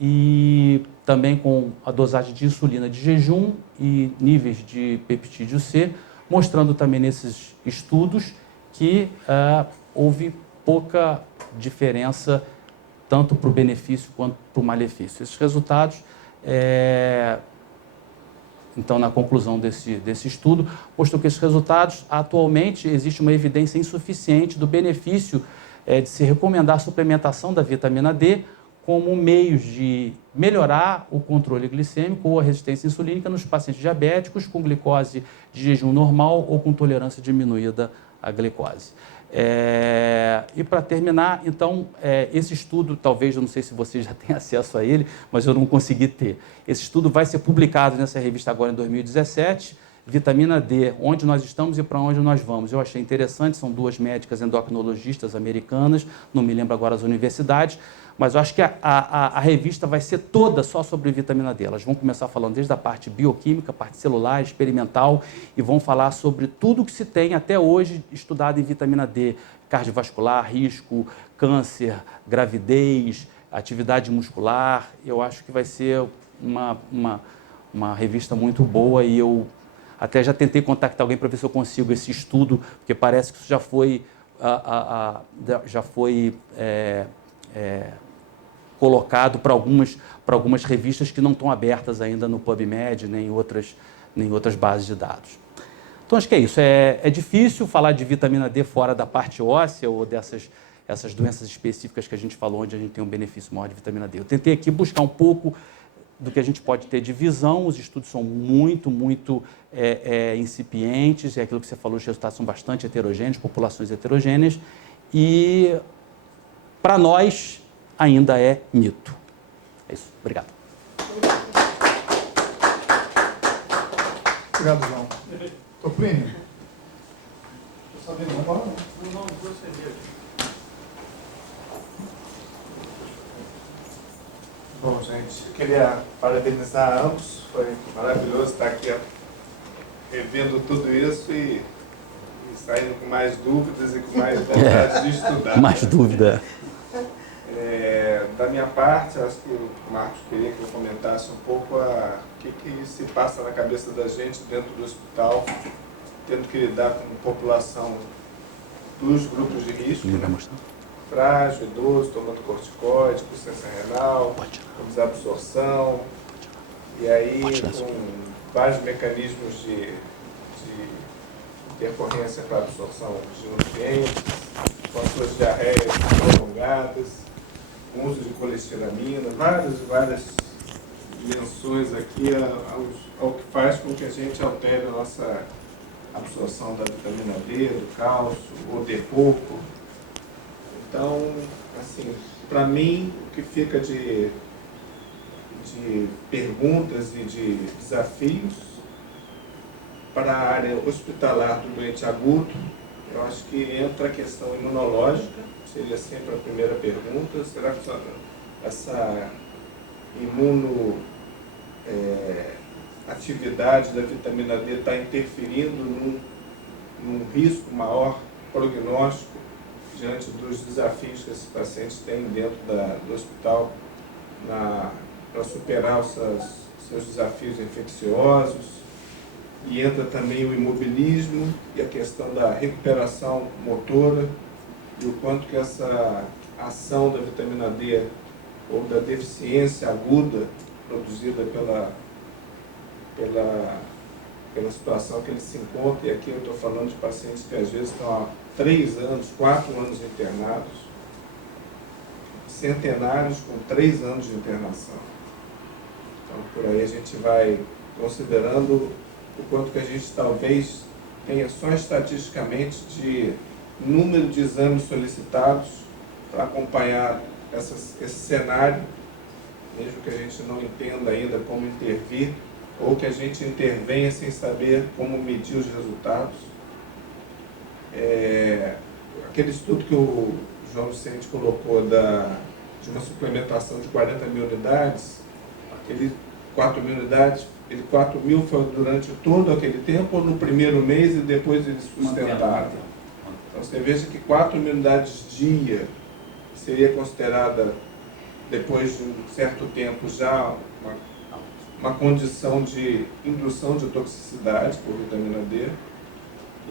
e também com a dosagem de insulina de jejum e níveis de peptídeo C, mostrando também nesses estudos que houve pouca diferença tanto para o benefício quanto para o malefício. Esses resultados, então, na conclusão desse estudo, mostrou que esses resultados, atualmente, existe uma evidência insuficiente do benefício de se recomendar a suplementação da vitamina D como meios de melhorar o controle glicêmico ou a resistência insulínica nos pacientes diabéticos com glicose de jejum normal ou com tolerância diminuída à glicose. E para terminar, então, esse estudo, talvez, eu não sei se você já tem acesso a ele, mas eu não consegui ter. Esse estudo vai ser publicado nessa revista agora em 2017, Vitamina D, onde nós estamos e para onde nós vamos. Eu achei interessante, são 2 médicas endocrinologistas americanas, não me lembro agora as universidades, mas eu acho que a revista vai ser toda só sobre vitamina D. Elas vão começar falando desde a parte bioquímica, parte celular, experimental, e vão falar sobre tudo que se tem até hoje estudado em vitamina D, cardiovascular, risco, câncer, gravidez, atividade muscular. Eu acho que vai ser uma revista muito boa, e eu até já tentei contactar alguém para ver se eu consigo esse estudo, porque parece que isso já foi colocado para algumas revistas que não estão abertas ainda no PubMed, nem em outras bases de dados. Então, acho que é isso. É difícil falar de vitamina D fora da parte óssea ou essas doenças específicas que a gente falou, onde a gente tem um benefício maior de vitamina D. Eu tentei aqui buscar um pouco do que a gente pode ter de visão. Os estudos são muito incipientes, e aquilo que você falou, os resultados são bastante heterogêneos, populações heterogêneas, e para nós ainda é mito. É isso. Obrigado. Obrigado, João. Toplínio. Estou sabendo, vamos falar? Não, você mesmo. Bom, gente, eu queria parabenizar a ambos. Foi maravilhoso estar aqui revendo tudo isso e saindo com mais dúvidas e com mais vontade de estudar. Mais dúvida. Da minha parte, acho que o Marcos queria que eu comentasse um pouco o que se passa na cabeça da gente dentro do hospital, tendo que lidar com a população dos grupos de risco, né? Frágil, idoso, tomando corticoide, com insuficiência renal, com desabsorção, e aí com vários mecanismos de intercorrência para a absorção de nutrientes, com as suas diarreias prolongadas, com uso de colestiramina, várias dimensões aqui ao que faz com que a gente altere a nossa absorção da vitamina D, do cálcio, ou dê pouco. Então, assim, para mim, o que fica de perguntas e de desafios para a área hospitalar do doente agudo, eu acho que entra a questão imunológica, seria sempre a primeira pergunta. Será que essa atividade da vitamina D está interferindo num risco maior prognóstico diante dos desafios que esses pacientes têm dentro do hospital para superar os seus desafios infecciosos? E entra também o imobilismo e a questão da recuperação motora, e o quanto que essa ação da vitamina D ou da deficiência aguda produzida pela situação que eles se encontram, e aqui eu estou falando de pacientes que às vezes estão há 3 anos, 4 anos internados, centenários com 3 anos de internação. Então, por aí a gente vai considerando o quanto que a gente talvez tenha só estatisticamente de número de exames solicitados para acompanhar esse cenário, mesmo que a gente não entenda ainda como intervir, ou que a gente intervenha sem saber como medir os resultados. Aquele estudo que o João Vicente colocou de uma suplementação de 40 mil unidades, aquele 4 mil unidades, 4 mil foi durante todo aquele tempo, ou no primeiro mês e depois eles sustentaram? Então você veja que 4 mil unidades dia seria considerada, depois de um certo tempo, já uma condição de indução de toxicidade por vitamina D,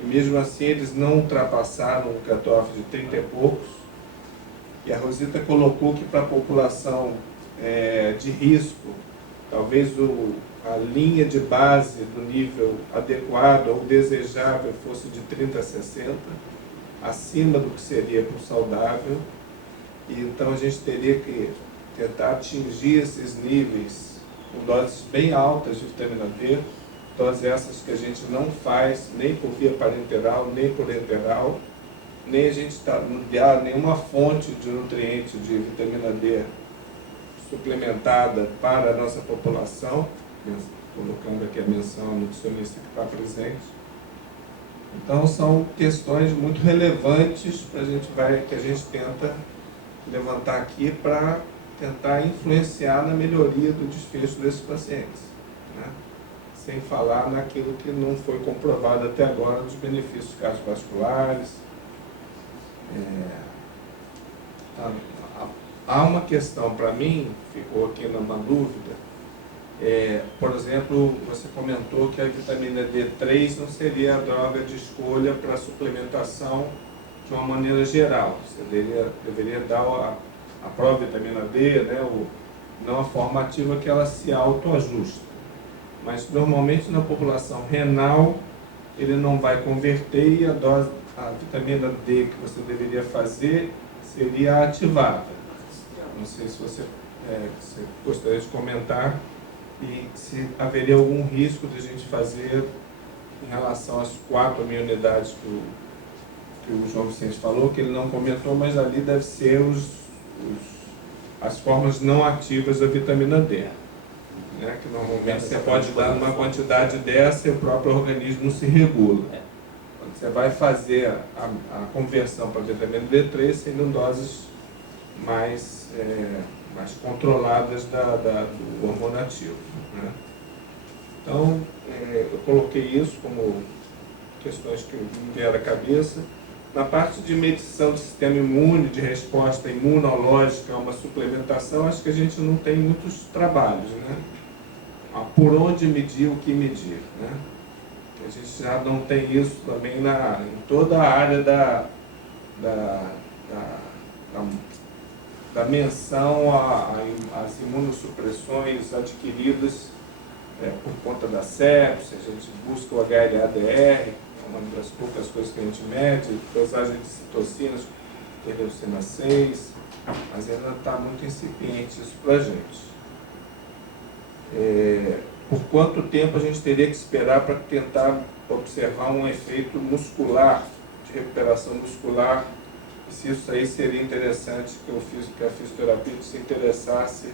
e mesmo assim eles não ultrapassaram o cutoff de 30 e poucos, e a Rosita colocou que para a população de risco, talvez a linha de base do nível adequado ou desejável fosse de 30 a 60, acima do que seria para o saudável, e então a gente teria que tentar atingir esses níveis com doses bem altas de vitamina D, doses essas que a gente não faz nem por via parenteral, nem por enteral, nem a gente está nenhuma fonte de nutriente de vitamina D suplementada para a nossa população, colocando aqui a menção ao nutricionista que está presente. Então são questões muito relevantes que a gente tenta levantar aqui para tentar influenciar na melhoria do desfecho desses pacientes, né? Sem falar naquilo que não foi comprovado até agora dos benefícios cardiovasculares. Há uma questão para mim, ficou aqui numa dúvida, por exemplo, você comentou que a vitamina D3 não seria a droga de escolha para suplementação de uma maneira geral. Você deveria dar a provitamina D, né, não a forma ativa que ela se autoajusta. Mas normalmente na população renal ele não vai converter e a vitamina D que você deveria fazer seria ativada. Não sei se você gostaria de comentar e se haveria algum risco de a gente fazer em relação às 4.000 unidades que o João Vicente falou, que ele não comentou, mas ali deve ser as formas não ativas da vitamina D. Né, que normalmente você pode dar uma quantidade dessa e o próprio organismo se regula. Quando você vai fazer a conversão para a vitamina D3, sendo doses mais controladas do hormônio ativo. Né? Então, eu coloquei isso como questões que me vieram à cabeça. Na parte de medição do sistema imune, de resposta imunológica a uma suplementação, acho que a gente não tem muitos trabalhos, né? Por onde medir, o que medir, né? A gente já não tem isso também em toda a área da menção às imunossupressões adquiridas por conta da sepse. A gente busca o HLA-DR, uma das poucas coisas que a gente mede, dosagem de citocinas, interleucina 6, mas ainda está muito incipiente isso para a gente. Por quanto tempo a gente teria que esperar para tentar observar um efeito muscular, de recuperação muscular, e se isso aí seria interessante que a fisioterapia se interessasse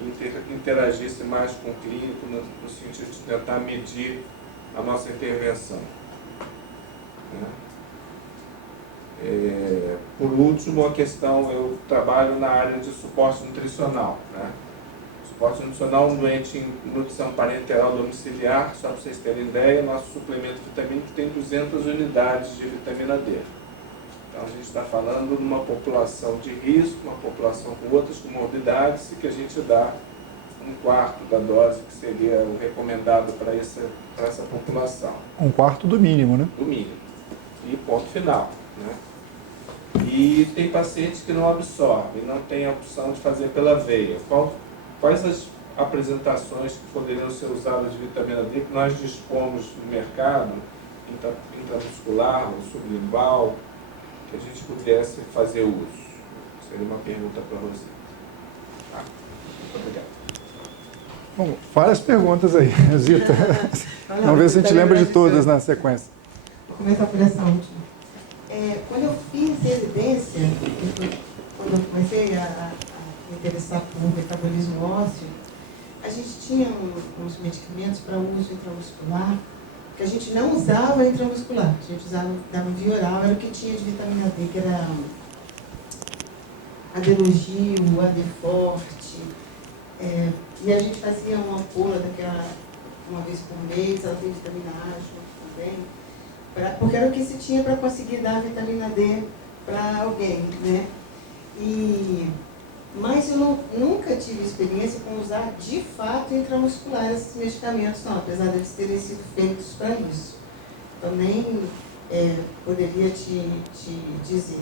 e interagisse mais com o clínico no sentido de tentar medir a nossa intervenção. Por último, a questão, eu trabalho na área de suporte nutricional, né? Suporte nutricional, um doente em nutrição parenteral domiciliar, só para vocês terem ideia, nosso suplemento vitamínico tem 200 unidades de vitamina D. Então a gente está falando de uma população de risco, uma população com outras comorbidades, e que a gente dá 1/4 da dose que seria o recomendado para essa população. 1/4 do mínimo, né? Do mínimo. E ponto final, né? E tem pacientes que não absorvem, não tem a opção de fazer pela veia. Quais as apresentações que poderiam ser usadas de vitamina D que nós dispomos no mercado, intramuscular ou sublingual, que a gente pudesse fazer uso? Seria uma pergunta para você. Muito obrigado. Bom, várias perguntas aí, Zita. Vamos ver se a gente lembra de todas na sequência. Vou começar por essa última. Quando eu fiz residência, quando eu comecei a me interessar por metabolismo ósseo, a gente tinha uns medicamentos para uso intramuscular, que a gente não usava intramuscular, a gente dava via oral, era o que tinha de vitamina D, que era Adelugil, Adeforte, e a gente fazia uma ampola daquela uma vez por mês, ela tem vitamina A junto também, porque era o que se tinha para conseguir dar vitamina D para alguém, né? Mas eu nunca tive experiência com usar de fato intramuscular esses medicamentos, não, apesar de eles terem sido feitos para isso. Então nem poderia te dizer.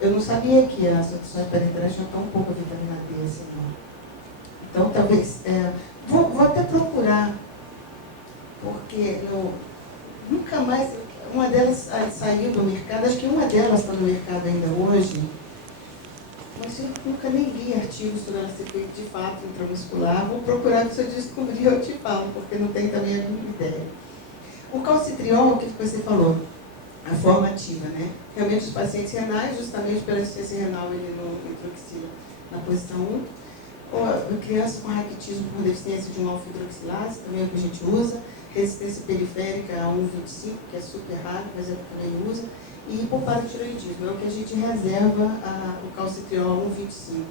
Eu não sabia que as nutrições parenterais tinham tão pouca vitamina D assim, não. Então talvez, vou até procurar, porque nunca mais, uma delas saiu do mercado, acho que uma delas está no mercado ainda hoje, mas eu nunca nem li artigos sobre ela ser feita de fato intramuscular. Vou procurar, se eu descobrir eu te falo, porque não tenho também a mínima ideia. O calcitriol, que você falou, a forma ativa, né? Realmente os pacientes renais, justamente pela insuficiência renal, ele não hidroxila na posição 1. Ou criança com raquitismo por deficiência de um alfa-hidroxilase, também é o que a gente usa. Resistência periférica a 1,25, que é super raro, mas é o que também usa. e hipoparatiroidismo, é o que a gente reserva o calcitriol 1,25.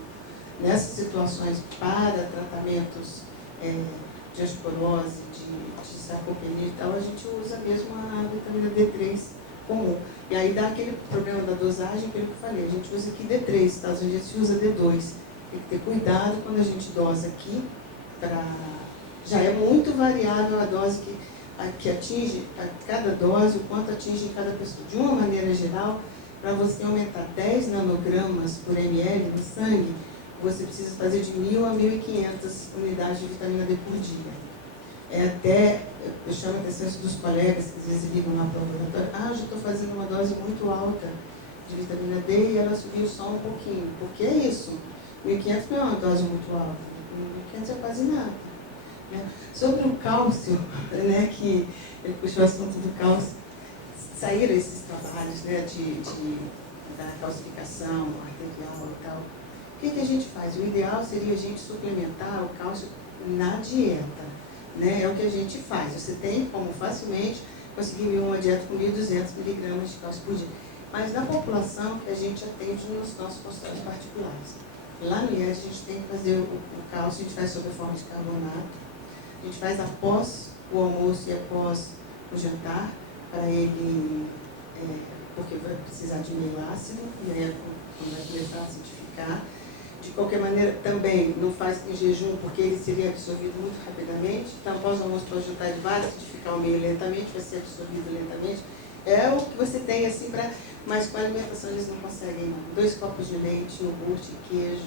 Nessas situações para tratamentos de osteoporose, de sarcopenia e tal, a gente usa mesmo a vitamina D3 comum. E aí dá aquele problema da dosagem, aquilo que eu falei, a gente usa aqui D3, tá? A gente usa D2. Tem que ter cuidado quando a gente dosa aqui, já é muito variável a dose que atinge, a cada dose, o quanto atinge em cada pessoa. De uma maneira geral, para você aumentar 10 nanogramas por ml no sangue, você precisa fazer de 1.000 a 1.500 unidades de vitamina D por dia. Eu chamo a atenção dos colegas que às vezes ligam lá para o laboratório, já estou fazendo uma dose muito alta de vitamina D e ela subiu só um pouquinho. Por que é isso? 1.500 não é uma dose muito alta, 1.500 é quase nada. Né? Sobre o cálcio, né, que ele puxou o assunto do cálcio, saíram esses trabalhos, né, da calcificação arterial e tal. O que a gente faz? O ideal seria a gente suplementar o cálcio na dieta, né? É o que a gente faz. Você tem como facilmente conseguir uma dieta com 1.200 miligramas de cálcio por dia. Mas na população que a gente atende nos nossos consultórios particulares. Lá no IES a gente tem que fazer o cálcio, a gente faz sob a forma de carbonato. A gente faz após o almoço e após o jantar, para ele, porque vai precisar de meio ácido, né? Quando vai começar a acidificar. De qualquer maneira, também não faz em jejum, porque ele seria absorvido muito rapidamente. Então, após o almoço, após o jantar, ele vai acidificar o meio lentamente, vai ser absorvido lentamente. É o que você tem, assim, mas com a alimentação eles não conseguem, não. 2 copos de leite, iogurte, queijo,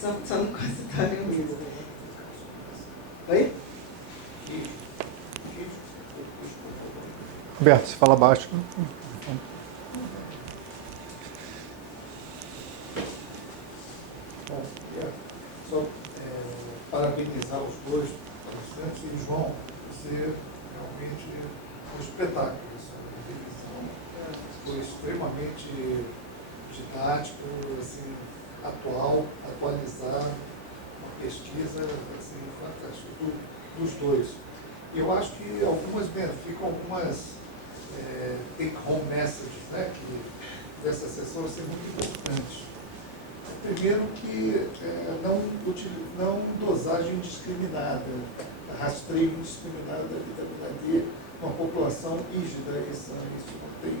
só no consultório mesmo. Oi? Roberto, você fala baixo. Bom, só parabenizar os dois palestrantes. E, João, você realmente foi um espetáculo. Essa revisão foi extremamente didático, assim, atual, atualizado, uma pesquisa assim, fantástica dos dois. Eu acho que ficam algumas take-home messages, né, que dessa sessão vai ser muito importante. Primeiro que não dosagem indiscriminada, rastreio indiscriminado da vitamina D numa população rígida e sã. Isso não tem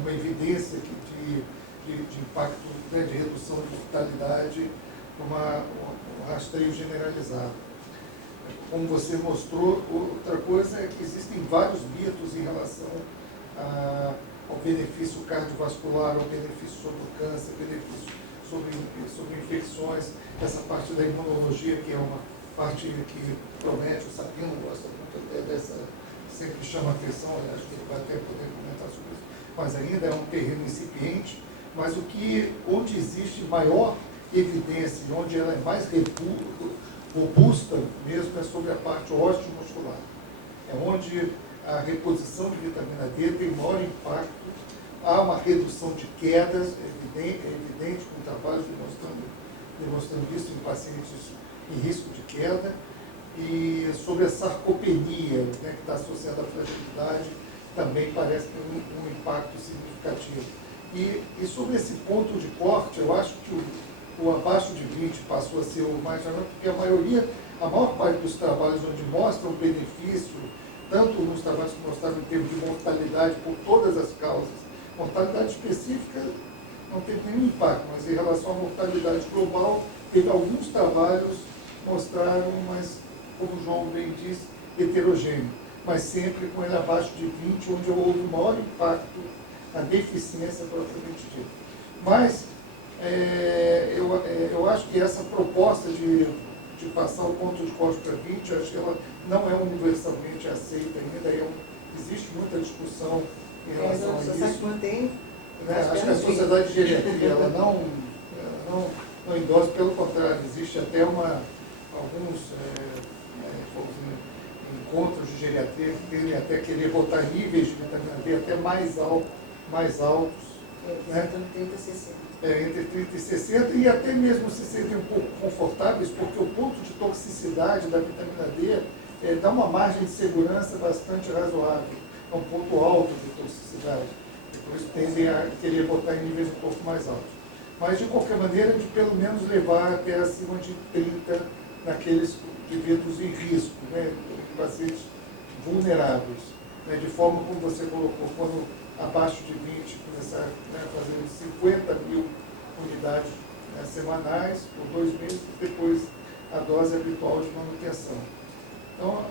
uma evidência de impacto, né, de redução de mortalidade, um rastreio generalizado. Como você mostrou, outra coisa é que existem vários mitos em relação ao benefício cardiovascular, ao benefício sobre o câncer, benefício sobre infecções, essa parte da imunologia, que é uma parte que promete, o Sabino gosta muito até dessa, sempre chama atenção, acho que ele vai até poder comentar sobre isso, mas ainda é um terreno incipiente, mas onde existe maior evidência, onde ela é mais robusta mesmo, é sobre a parte osteomuscular. É onde a reposição de vitamina D tem maior impacto, há uma redução de quedas, é evidente com trabalhos demonstrando isso em pacientes em risco de queda, e sobre a sarcopenia, né, que está associada à fragilidade, também parece ter um impacto significativo. E sobre esse ponto de corte, eu acho que o abaixo de 20 passou a ser o mais geral, porque a maior parte dos trabalhos onde mostram benefício, tanto nos trabalhos que mostraram em termos de mortalidade por todas as causas, mortalidade específica não teve nenhum impacto, mas em relação à mortalidade global, teve alguns trabalhos mostraram, mas, como o João bem disse, heterogêneo, mas sempre com ele abaixo de 20, onde houve maior impacto na deficiência propriamente dita. Mas eu acho que essa proposta de passar o ponto de corte para 20, acho que ela não é universalmente aceita ainda, existe muita discussão em relação a isso. Acho que a Sociedade de Geriatria ela não endossa, pelo contrário, existe até alguns encontros de geriatria que tendem até querer botar níveis de vitamina D até mais altos. Né? Entre 30 e 60, e até mesmo se sentem um pouco confortáveis, porque o ponto de toxicidade da vitamina D dá uma margem de segurança bastante razoável. é um ponto alto de toxicidade. E por isso tendem a querer botar em níveis um pouco mais altos. Mas, de qualquer maneira, de pelo menos levar até acima de 30 naqueles indivíduos em risco, né, pacientes vulneráveis. Né, de forma como você colocou, quando abaixo de 20 começar, né, fazendo 50 mil unidades, né, semanais, por 2 meses, depois a dose habitual de manutenção. Então,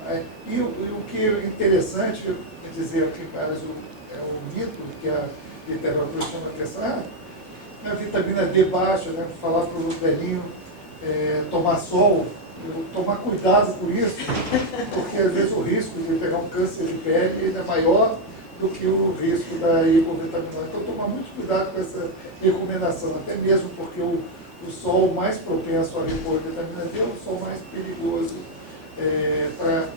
e o que é interessante, eu vou dizer aqui, parece é um mito que a literatura chama a atenção, a vitamina D baixa, né, falar para o velhinho tomar sol, tomar cuidado com isso, porque às vezes o risco de pegar um câncer de pele ainda é maior do que o risco da hipovitaminose. Então, tomar muito cuidado com essa recomendação, até mesmo porque o sol mais propenso à hipovitamina D é o sol mais perigoso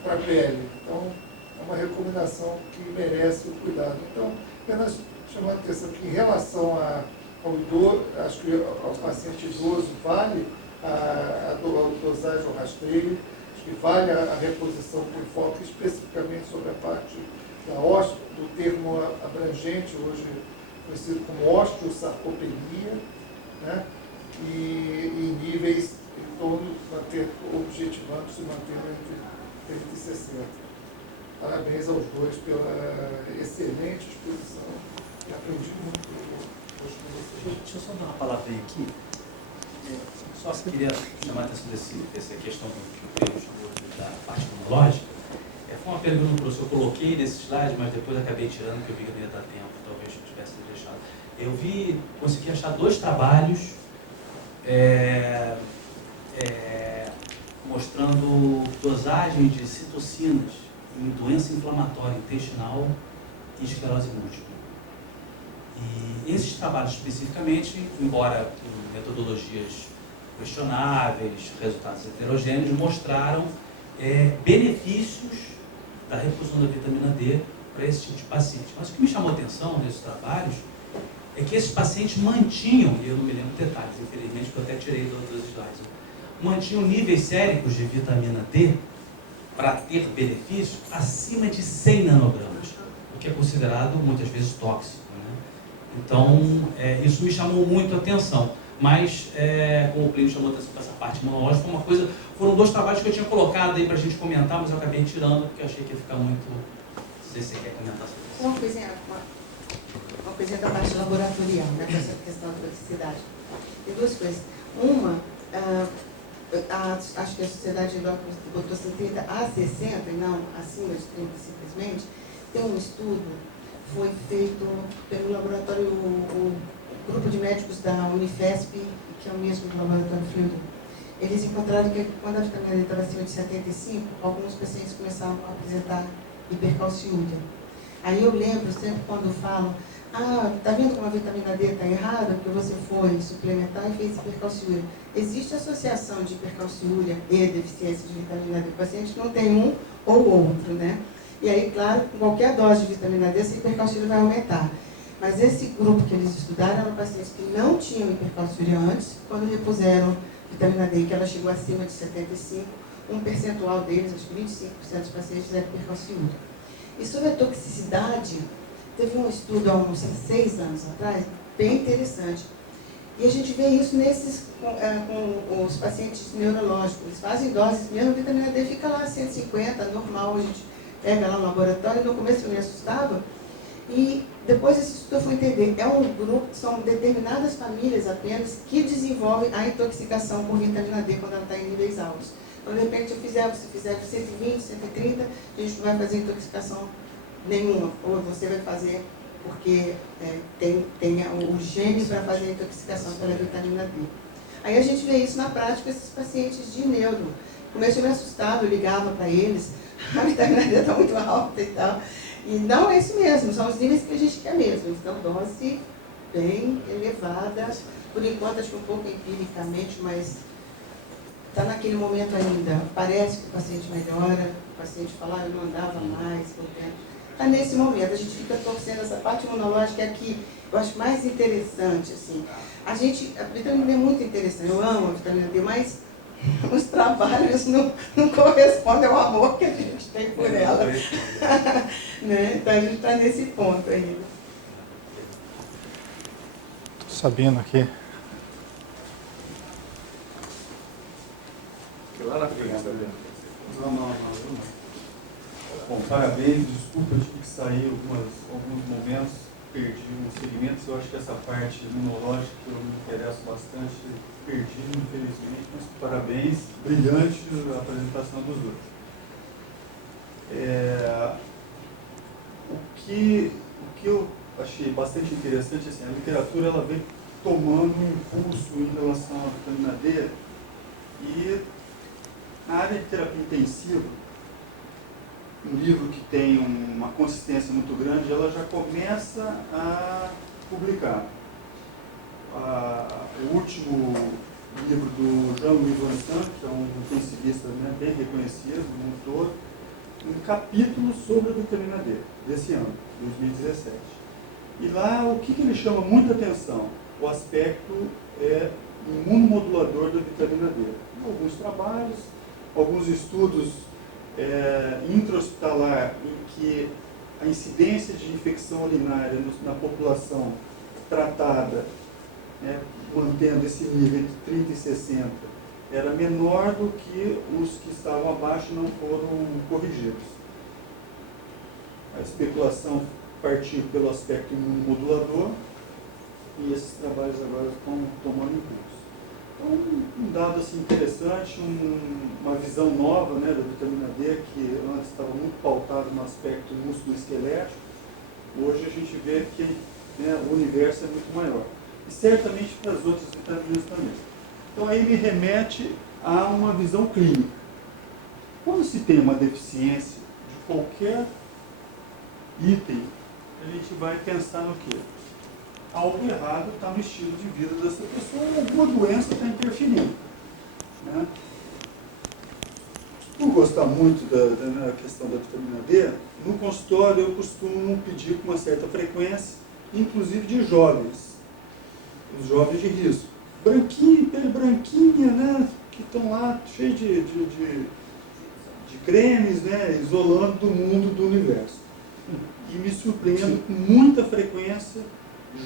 para a pele. Então, é uma recomendação que merece o cuidado. Então, apenas chamando a atenção que em relação ao idoso, acho que ao paciente idoso vale a dosagem ao rastreio, acho que vale a reposição com foco especificamente sobre a parte da do termo abrangente, hoje conhecido como osteosarcopenia, né? E níveis em torno, objetivando se manter entre 30 e 60. Parabéns aos dois pela excelente exposição e aprendi muito hoje com vocês. Deixa eu só dar uma palavrinha aqui. Só queria chamar a atenção dessa questão que o Pedro chamou da parte imunológica. Foi uma pergunta que eu coloquei nesse slide, mas depois acabei tirando, porque eu vi que não ia dar tempo, talvez eu tivesse deixado. Eu consegui achar 2 trabalhos mostrando dosagem de citocinas em doença inflamatória intestinal e esclerose múltipla. E esses trabalhos especificamente, embora com metodologias questionáveis, resultados heterogêneos, mostraram benefícios da refusão da vitamina D para esse tipo de paciente. Mas o que me chamou a atenção nesses trabalhos é que esses pacientes mantinham, e eu não me lembro detalhes, infelizmente, porque eu até tirei dos slides, mantinham níveis séricos de vitamina D para ter benefício acima de 100 nanogramas, o que é considerado muitas vezes tóxico, né? Então, isso me chamou muito a atenção. Mas, como o Plínio chamou a atenção para essa parte imunológica, foram 2 trabalhos que eu tinha colocado aí para a gente comentar, mas eu acabei tirando, porque eu achei que ia ficar muito... Não sei se você quer comentar sobre isso. Uma coisinha da parte laboratorial, né, com essa questão da toxicidade. Tem 2 coisas. Uma, acho que a sociedade botou 70 a 60, e não acima de 30 simplesmente, tem um estudo, foi feito pelo laboratório, o grupo de médicos da Unifesp, que é o mesmo do laboratório Fleury. Eles encontraram que quando a vitamina D estava acima de 75, alguns pacientes começavam a apresentar hipercalciúria. Aí eu lembro sempre quando falam, tá vendo como a vitamina D está errada, porque você foi suplementar e fez hipercalciúria. Existe associação de hipercalciúria e deficiência de vitamina D. O paciente não tem um ou outro, né? E aí, claro, com qualquer dose de vitamina D, essa hipercalciúria vai aumentar. Mas esse grupo que eles estudaram eram pacientes que não tinham hipercalciúria antes, quando repuseram vitamina D, que ela chegou acima de 75, um percentual deles, acho que 25% dos pacientes tiveram hipercalciúria. E sobre a toxicidade, teve um estudo há uns 6 anos atrás, bem interessante. E a gente vê isso com os pacientes neurológicos. Eles fazem doses mesmo, a vitamina D fica lá 150, normal, a gente pega lá no laboratório. No começo eu me assustava. E depois esse estudo eu fui entender, é um grupo, são determinadas famílias apenas que desenvolvem a intoxicação por vitamina D quando ela está em níveis altos. Então, de repente, se fizer 120, 130, a gente não vai fazer intoxicação nenhuma. Ou você vai fazer porque tem o gene para fazer a intoxicação pela vitamina D. Aí a gente vê isso na prática, esses pacientes de neuro. Comecei a me assustar, eu ligava para eles, a vitamina D está muito alta e tal. E não é isso mesmo, são os níveis que a gente quer mesmo. Então, dose bem elevada, por enquanto acho que um pouco empiricamente, mas está naquele momento ainda. Parece que o paciente melhora, o paciente fala, eu não andava mais por tempo. Está nesse momento, a gente fica torcendo essa parte imunológica aqui, eu acho mais interessante, assim. A vitamina D é muito interessante, eu amo a vitamina D, mas os trabalhos não correspondem ao amor que a gente tem por ela. Né? Então a gente está nesse ponto ainda. Estou sabendo aqui. Lá na frente, tá vendo? Não. Bom, parabéns, desculpa, eu tive que sair alguns momentos, perdi uns segmentos, eu acho que essa parte imunológica eu me interesso bastante, perdi, infelizmente, mas parabéns, brilhante a apresentação dos dois. O que eu achei bastante interessante, assim, a literatura ela vem tomando um impulso em relação à vitamina D e na área de terapia intensiva, um livro que tem uma consistência muito grande, ela já começa a publicar. O último livro do Jean-Louis Vincent, que é um intensivista, né, bem reconhecido no mundo todo, um capítulo sobre a vitamina D, desse ano, 2017. E lá, o que ele chama muita atenção? O aspecto imunomodulador da vitamina D. Alguns trabalhos, alguns estudos intra-hospitalar em que a incidência de infecção urinária na população tratada, né, mantendo esse nível entre 30 e 60, era menor do que os que estavam abaixo não foram corrigidos. A especulação partiu pelo aspecto imunomodulador e esses trabalhos agora estão tomando impulso. Então, um dado assim, interessante, uma visão nova, né, da vitamina D, que antes estava muito pautada no aspecto músculo-esquelético, hoje a gente vê que, né, o universo é muito maior. E certamente para as outras vitaminas também. Então aí me remete a uma visão clínica. Quando se tem uma deficiência de qualquer item, a gente vai pensar no quê? Algo errado está no estilo de vida dessa pessoa, alguma doença está interferindo. Né? Por gostar muito da questão da vitamina D, no consultório eu costumo pedir com uma certa frequência, inclusive de jovens, os jovens de risco. Branquinho, pele branquinha, né? Que estão lá cheios de cremes, né? Isolando do mundo, do universo. E me surpreendo com muita frequência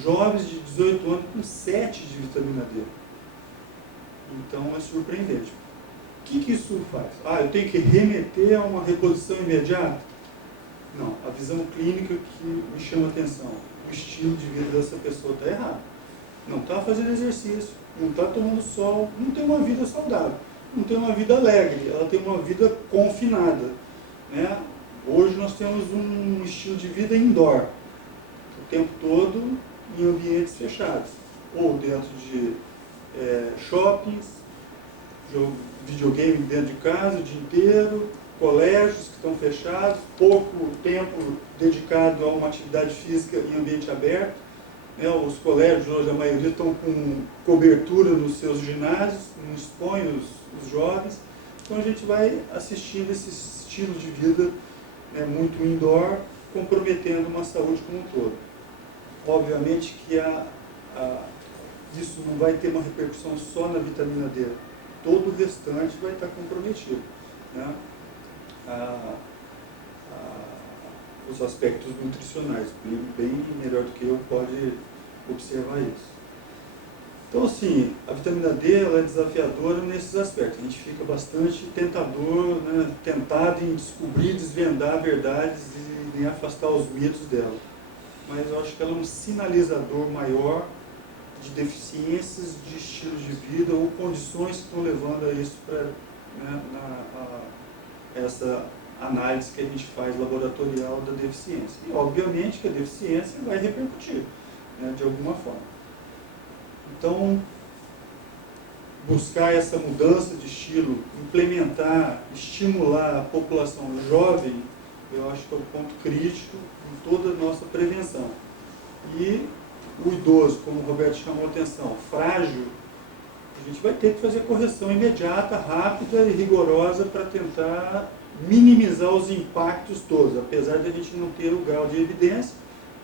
jovens de 18 anos com 7 de vitamina D. Então é surpreendente. O que isso faz? Eu tenho que remeter a uma reposição imediata? Não, a visão clínica que me chama a atenção. O estilo de vida dessa pessoa está errado. Não está fazendo exercício, não está tomando sol, não tem uma vida saudável, não tem uma vida alegre, ela tem uma vida confinada. Né? Hoje nós temos um estilo de vida indoor, o tempo todo em ambientes fechados, ou dentro de shoppings, videogame dentro de casa o dia inteiro, colégios que estão fechados, pouco tempo dedicado a uma atividade física em ambiente aberto. Né? Os colégios hoje, a maioria estão com cobertura nos seus ginásios, não expõem os jovens. Então a gente vai assistindo esse estilo de vida, né, muito indoor, comprometendo uma saúde como um todo. Obviamente que isso não vai ter uma repercussão só na vitamina D, todo o restante vai estar comprometido. Né? Os aspectos nutricionais, bem melhor do que eu pode observar isso. Então, assim, a vitamina D ela é desafiadora nesses aspectos. A gente fica bastante tentador, né, tentado em descobrir, desvendar verdades e em afastar os mitos dela. Mas eu acho que ela é um sinalizador maior de deficiências de estilo de vida ou condições que estão levando a isso para, né, essa análise que a gente faz laboratorial da deficiência. E, obviamente, que a deficiência vai repercutir, né, de alguma forma. Então, buscar essa mudança de estilo, implementar, estimular a população jovem, eu acho que é o ponto crítico em toda a nossa prevenção. E o idoso, como o Roberto chamou a atenção, frágil, a gente vai ter que fazer correção imediata, rápida e rigorosa para tentar minimizar os impactos todos, apesar de a gente não ter o grau de evidência,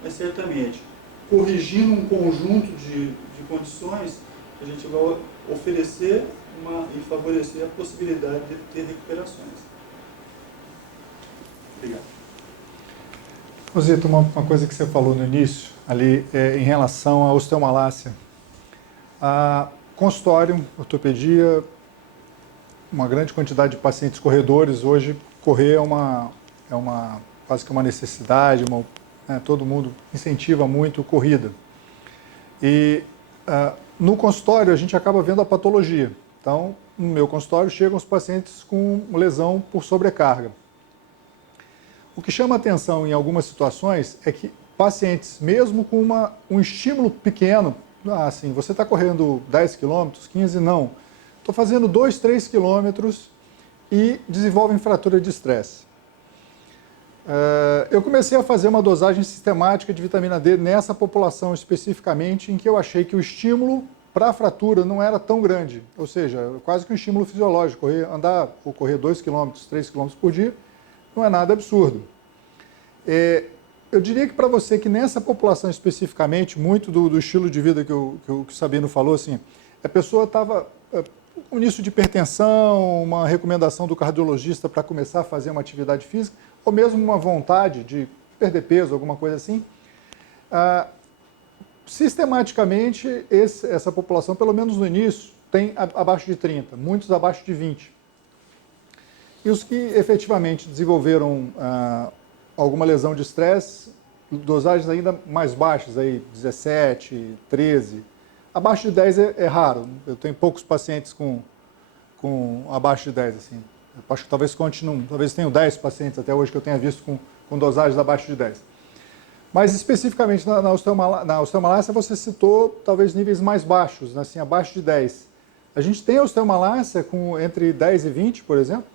mas certamente corrigindo um conjunto de condições, a gente vai oferecer e favorecer a possibilidade de ter recuperações. Obrigado. Rosita, uma coisa que você falou no início, ali, em relação à osteomalácia. A consultório, ortopedia, uma grande quantidade de pacientes corredores. Hoje, correr quase que uma necessidade, né, todo mundo incentiva muito corrida. E no consultório, a gente acaba vendo a patologia. Então, no meu consultório, chegam os pacientes com lesão por sobrecarga. O que chama atenção em algumas situações é que pacientes, mesmo com um estímulo pequeno, assim, você está correndo 10 km, 15, não. Estou fazendo 2, 3 km e desenvolvem fratura de estresse. Eu comecei a fazer uma dosagem sistemática de vitamina D nessa população especificamente, em que eu achei que o estímulo para a fratura não era tão grande, ou seja, quase que um estímulo fisiológico, correr 2 km, 3 km por dia, não é nada absurdo. Eu diria que para você que nessa população especificamente, muito do estilo de vida que o Sabino falou, assim, a pessoa estava com início de hipertensão, uma recomendação do cardiologista para começar a fazer uma atividade física, ou mesmo uma vontade de perder peso, alguma coisa assim, sistematicamente essa população, pelo menos no início, tem abaixo de 30, muitos abaixo de 20. E os que efetivamente desenvolveram alguma lesão de estresse, dosagens ainda mais baixas, aí 17, 13. Abaixo de 10 é raro. Eu tenho poucos pacientes com abaixo de 10. Assim. Eu acho que talvez talvez tenho 10 pacientes até hoje que eu tenha visto com dosagens abaixo de 10. Mas especificamente na osteomalácia você citou talvez níveis mais baixos, né, assim, abaixo de 10. A gente tem osteomalácia com entre 10 e 20, por exemplo?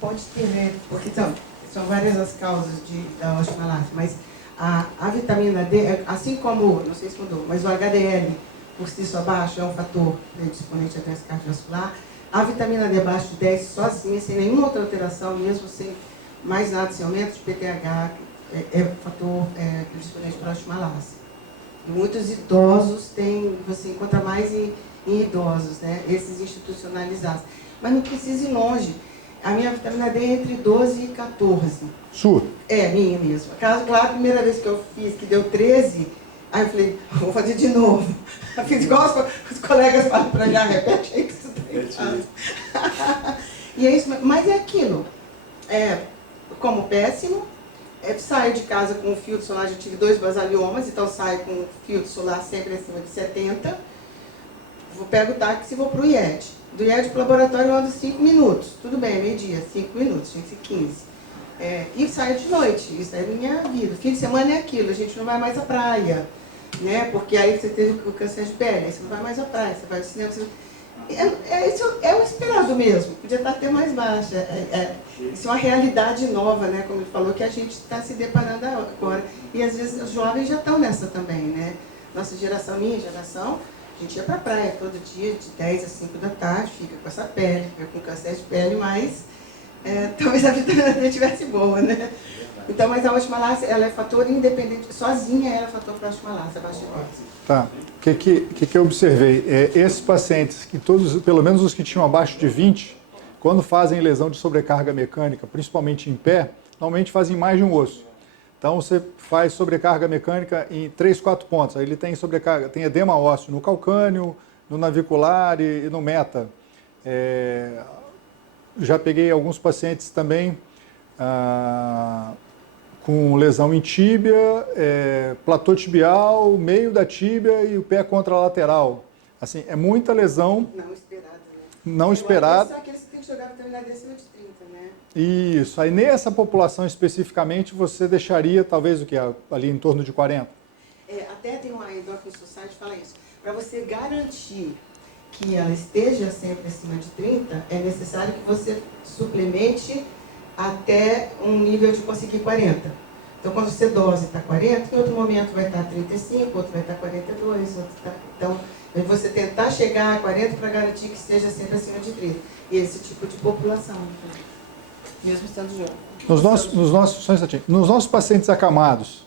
Pode ter, né? Porque são várias as causas da osteomalácia, mas a vitamina D, assim como, não sei se mudou, mas o HDL por si só baixo é um fator predisponente à doença cardiovascular. A vitamina D abaixo de 10 sozinha, sem nenhuma outra alteração, mesmo sem mais nada, sem aumento de PTH, é fator predisponente para a osteomalácia. Muitos idosos você encontra mais em idosos, né? Esses institucionalizados. Mas não precisa ir longe. A minha vitamina D é entre 12 e 14. Sua? Minha mesmo. Claro, a primeira vez que eu fiz, que deu 13, aí eu falei, vou fazer de novo. Eu fiz igual os colegas falam para já, repete aí que isso está em casa. E é isso, mas é aquilo. Como péssimo, saio de casa com o filtro solar, já tive 2 basaliomas, então saio com o filtro solar sempre acima de 70. Pego o táxi e vou para o IED. Do IED para o laboratório eu ando 5 minutos. Tudo bem, meio-dia, 5 minutos, tinha que ser 15. E saio de noite, isso é minha vida. Fim de semana é aquilo, a gente não vai mais à praia, né? Porque aí você teve o câncer de pele, aí você não vai mais à praia, você vai ao cinema. Isso é o esperado mesmo, podia estar até mais baixa. Isso é uma realidade nova, né? Como ele falou, que a gente está se deparando agora. E às vezes os jovens já estão nessa também, né? Nossa geração, minha geração, a gente ia para a praia todo dia, de 10 às 5 da tarde, fica com essa pele, fica com câncer de pele, mas talvez a vitamina D estivesse boa, né? Então, mas a osteomalácia, ela é fator independente, sozinha ela é fator para a osteomalácia, abaixo de 10. Tá. O que eu observei? Esses pacientes, que todos, pelo menos os que tinham abaixo de 20, quando fazem lesão de sobrecarga mecânica, principalmente em pé, normalmente fazem mais de um osso. Então, você faz sobrecarga mecânica em 3, 4 pontos. Aí ele tem sobrecarga, tem edema ósseo no calcâneo, no navicular e no meta. Já peguei alguns pacientes também com lesão em tíbia, platô tibial, meio da tíbia e o pé contralateral. Assim, é muita lesão. Não esperada, né? Não esperada. Só que você tem que jogar vitamina D acima de 30, né? Isso. Aí nessa população especificamente, você deixaria talvez o que? Ali em torno de 40? Até tem uma Endocrine Society que fala isso. Para você garantir que ela esteja sempre acima de 30, é necessário que você suplemente até um nível de conseguir 40. Então, quando você dose está 40, em outro momento vai estar 35, outro vai estar 42, outro tá... Então, você tentar chegar a 40 para garantir que esteja sempre acima de 30. E esse tipo de população, mesmo estando jovem. Nos nossos pacientes acamados,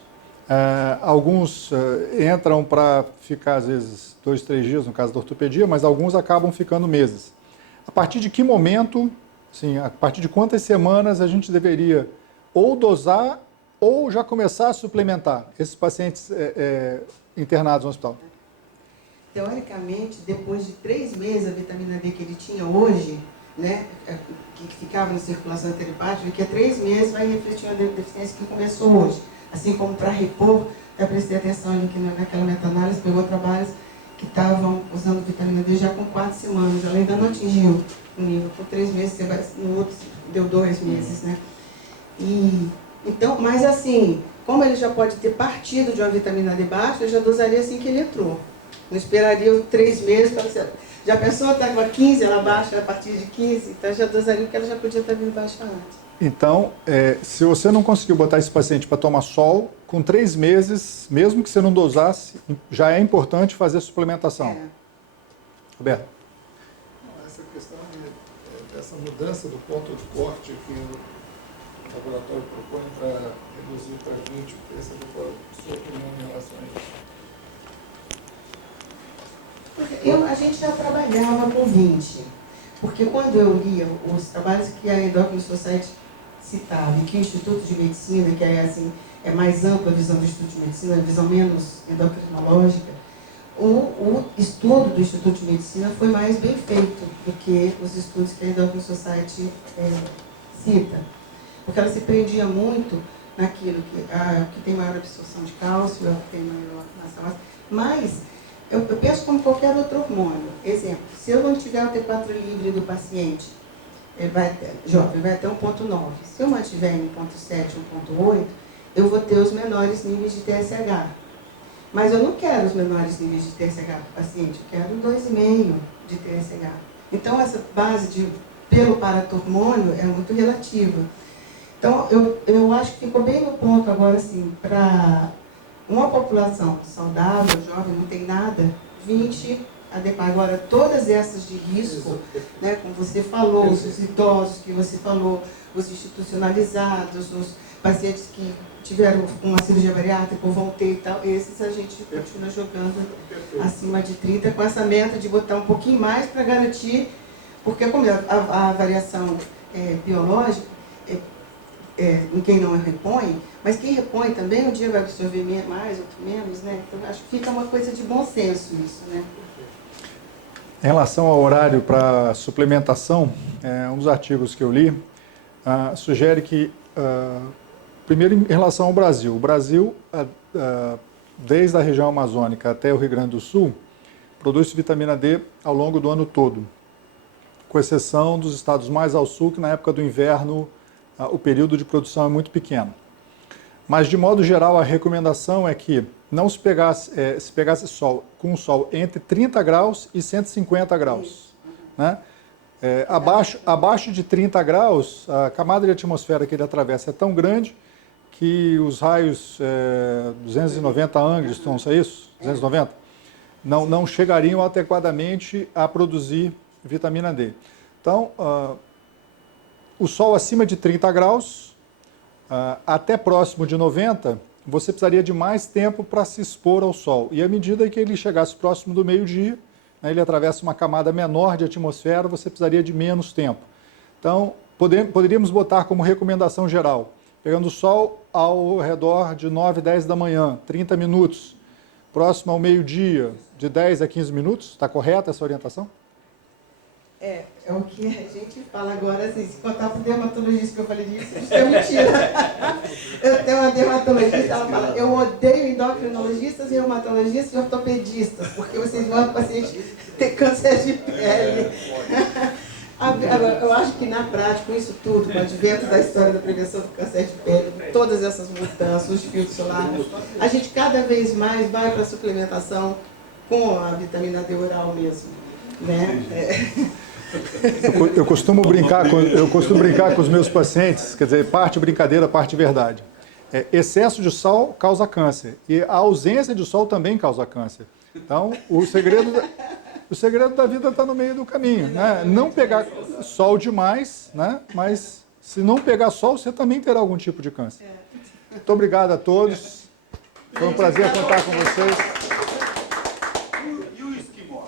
alguns entram para ficar, às vezes, 2, 3 dias, no caso da ortopedia, mas alguns acabam ficando meses. a partir de que momento, assim, a partir de quantas semanas a gente deveria ou dosar ou já começar a suplementar esses pacientes internados no hospital? Teoricamente, depois de 3 meses, a vitamina D que ele tinha hoje, né, que ficava em circulação interhepática, daqui a 3 meses vai refletir uma deficiência que começou hoje. Assim como para repor, eu prestei atenção ali que naquela meta-análise, pegou trabalhos que estavam usando vitamina D já com 4 semanas, ela ainda não atingiu o nível. Por 3 meses, no outro deu 2 meses, né? Então, mas assim, como ele já pode ter partido de uma vitamina D baixa, eu já dosaria assim que ele entrou. Não esperaria 3 meses para você. Já pensou, estava 15, ela baixa a partir de 15, então já dosaria porque ela já podia estar vindo baixa antes. Então, se você não conseguiu botar esse paciente para tomar sol, com 3 meses, mesmo que você não dosasse, já é importante fazer suplementação. Roberto? Essa questão dessa mudança do ponto de corte que o laboratório propõe para reduzir para 20, essa é a sua opinião em relação a isso? A gente já trabalhava com 20, porque quando eu lia os trabalhos que a Endocrine Society citava, e que o Instituto de Medicina, que é mais ampla a visão do Instituto de Medicina, a visão menos endocrinológica, o estudo do Instituto de Medicina foi mais bem feito do que os estudos que a Endocrine Society cita, porque ela se prendia muito naquilo que tem maior absorção de cálcio, que tem maior massa óssea, mas eu penso como qualquer outro hormônio. Exemplo, se eu não tiver o T4 livre do paciente, ele vai até 1,9. Se eu mantiver em 1,7, 1,8, eu vou ter os menores níveis de TSH. Mas eu não quero os menores níveis de TSH para o paciente, eu quero 2,5 de TSH. Então, essa base pelo paratormônio é muito relativa. Então, eu acho que ficou bem no ponto agora, assim, para uma população saudável, jovem, não tem nada, 20 adequado. Agora, todas essas de risco, né, como você falou, os idosos que você falou, os institucionalizados, os pacientes que tiveram uma cirurgia bariátrica ou vão ter e tal, esses a gente continua jogando acima de 30, com essa meta de botar um pouquinho mais para garantir, porque como a variação biológica, em quem não repõe, mas quem repõe também, um dia vai absorver mais, outro menos, né? Então, acho que fica uma coisa de bom senso isso, né? Em relação ao horário para suplementação, um dos artigos que eu li sugere que, primeiro em relação ao Brasil, o Brasil, desde a região amazônica até o Rio Grande do Sul, produz vitamina D ao longo do ano todo, com exceção dos estados mais ao sul, que na época do inverno o período de produção é muito pequeno. Mas, de modo geral, a recomendação é que não se pegasse sol com sol entre 30 graus e 150 graus. Né? Abaixo de 30 graus, a camada de atmosfera que ele atravessa é tão grande que os raios 290 angstroms, é isso? 290? Não chegariam adequadamente a produzir vitamina D. Então, o sol acima de 30 graus, até próximo de 90, você precisaria de mais tempo para se expor ao sol. E à medida que ele chegasse próximo do meio-dia, né, ele atravessa uma camada menor de atmosfera, você precisaria de menos tempo. Então, poderíamos botar como recomendação geral, pegando o sol ao redor de 9, 10 da manhã, 30 minutos, próximo ao meio-dia, de 10 a 15 minutos. Está correta essa orientação? É o que a gente fala agora, assim, se contar para o dermatologista que eu falei disso, isso é mentira. Eu tenho uma dermatologista, ela fala, eu odeio endocrinologistas, reumatologistas e ortopedistas, porque vocês vão o paciente ter câncer de pele. Agora, eu acho que na prática, com isso tudo, com o advento da história da prevenção do câncer de pele, todas essas mudanças, os filtros solares, a gente cada vez mais vai para a suplementação com a vitamina D oral mesmo, né? Eu costumo brincar com os meus pacientes, quer dizer, parte brincadeira, parte verdade. Excesso de sol causa câncer e a ausência de sol também causa câncer. Então, o segredo da vida está no meio do caminho, né? Não pegar sol demais, né? Mas se não pegar sol, você também terá algum tipo de câncer. Muito obrigado a todos. Foi um prazer contar com vocês. E o esquimó?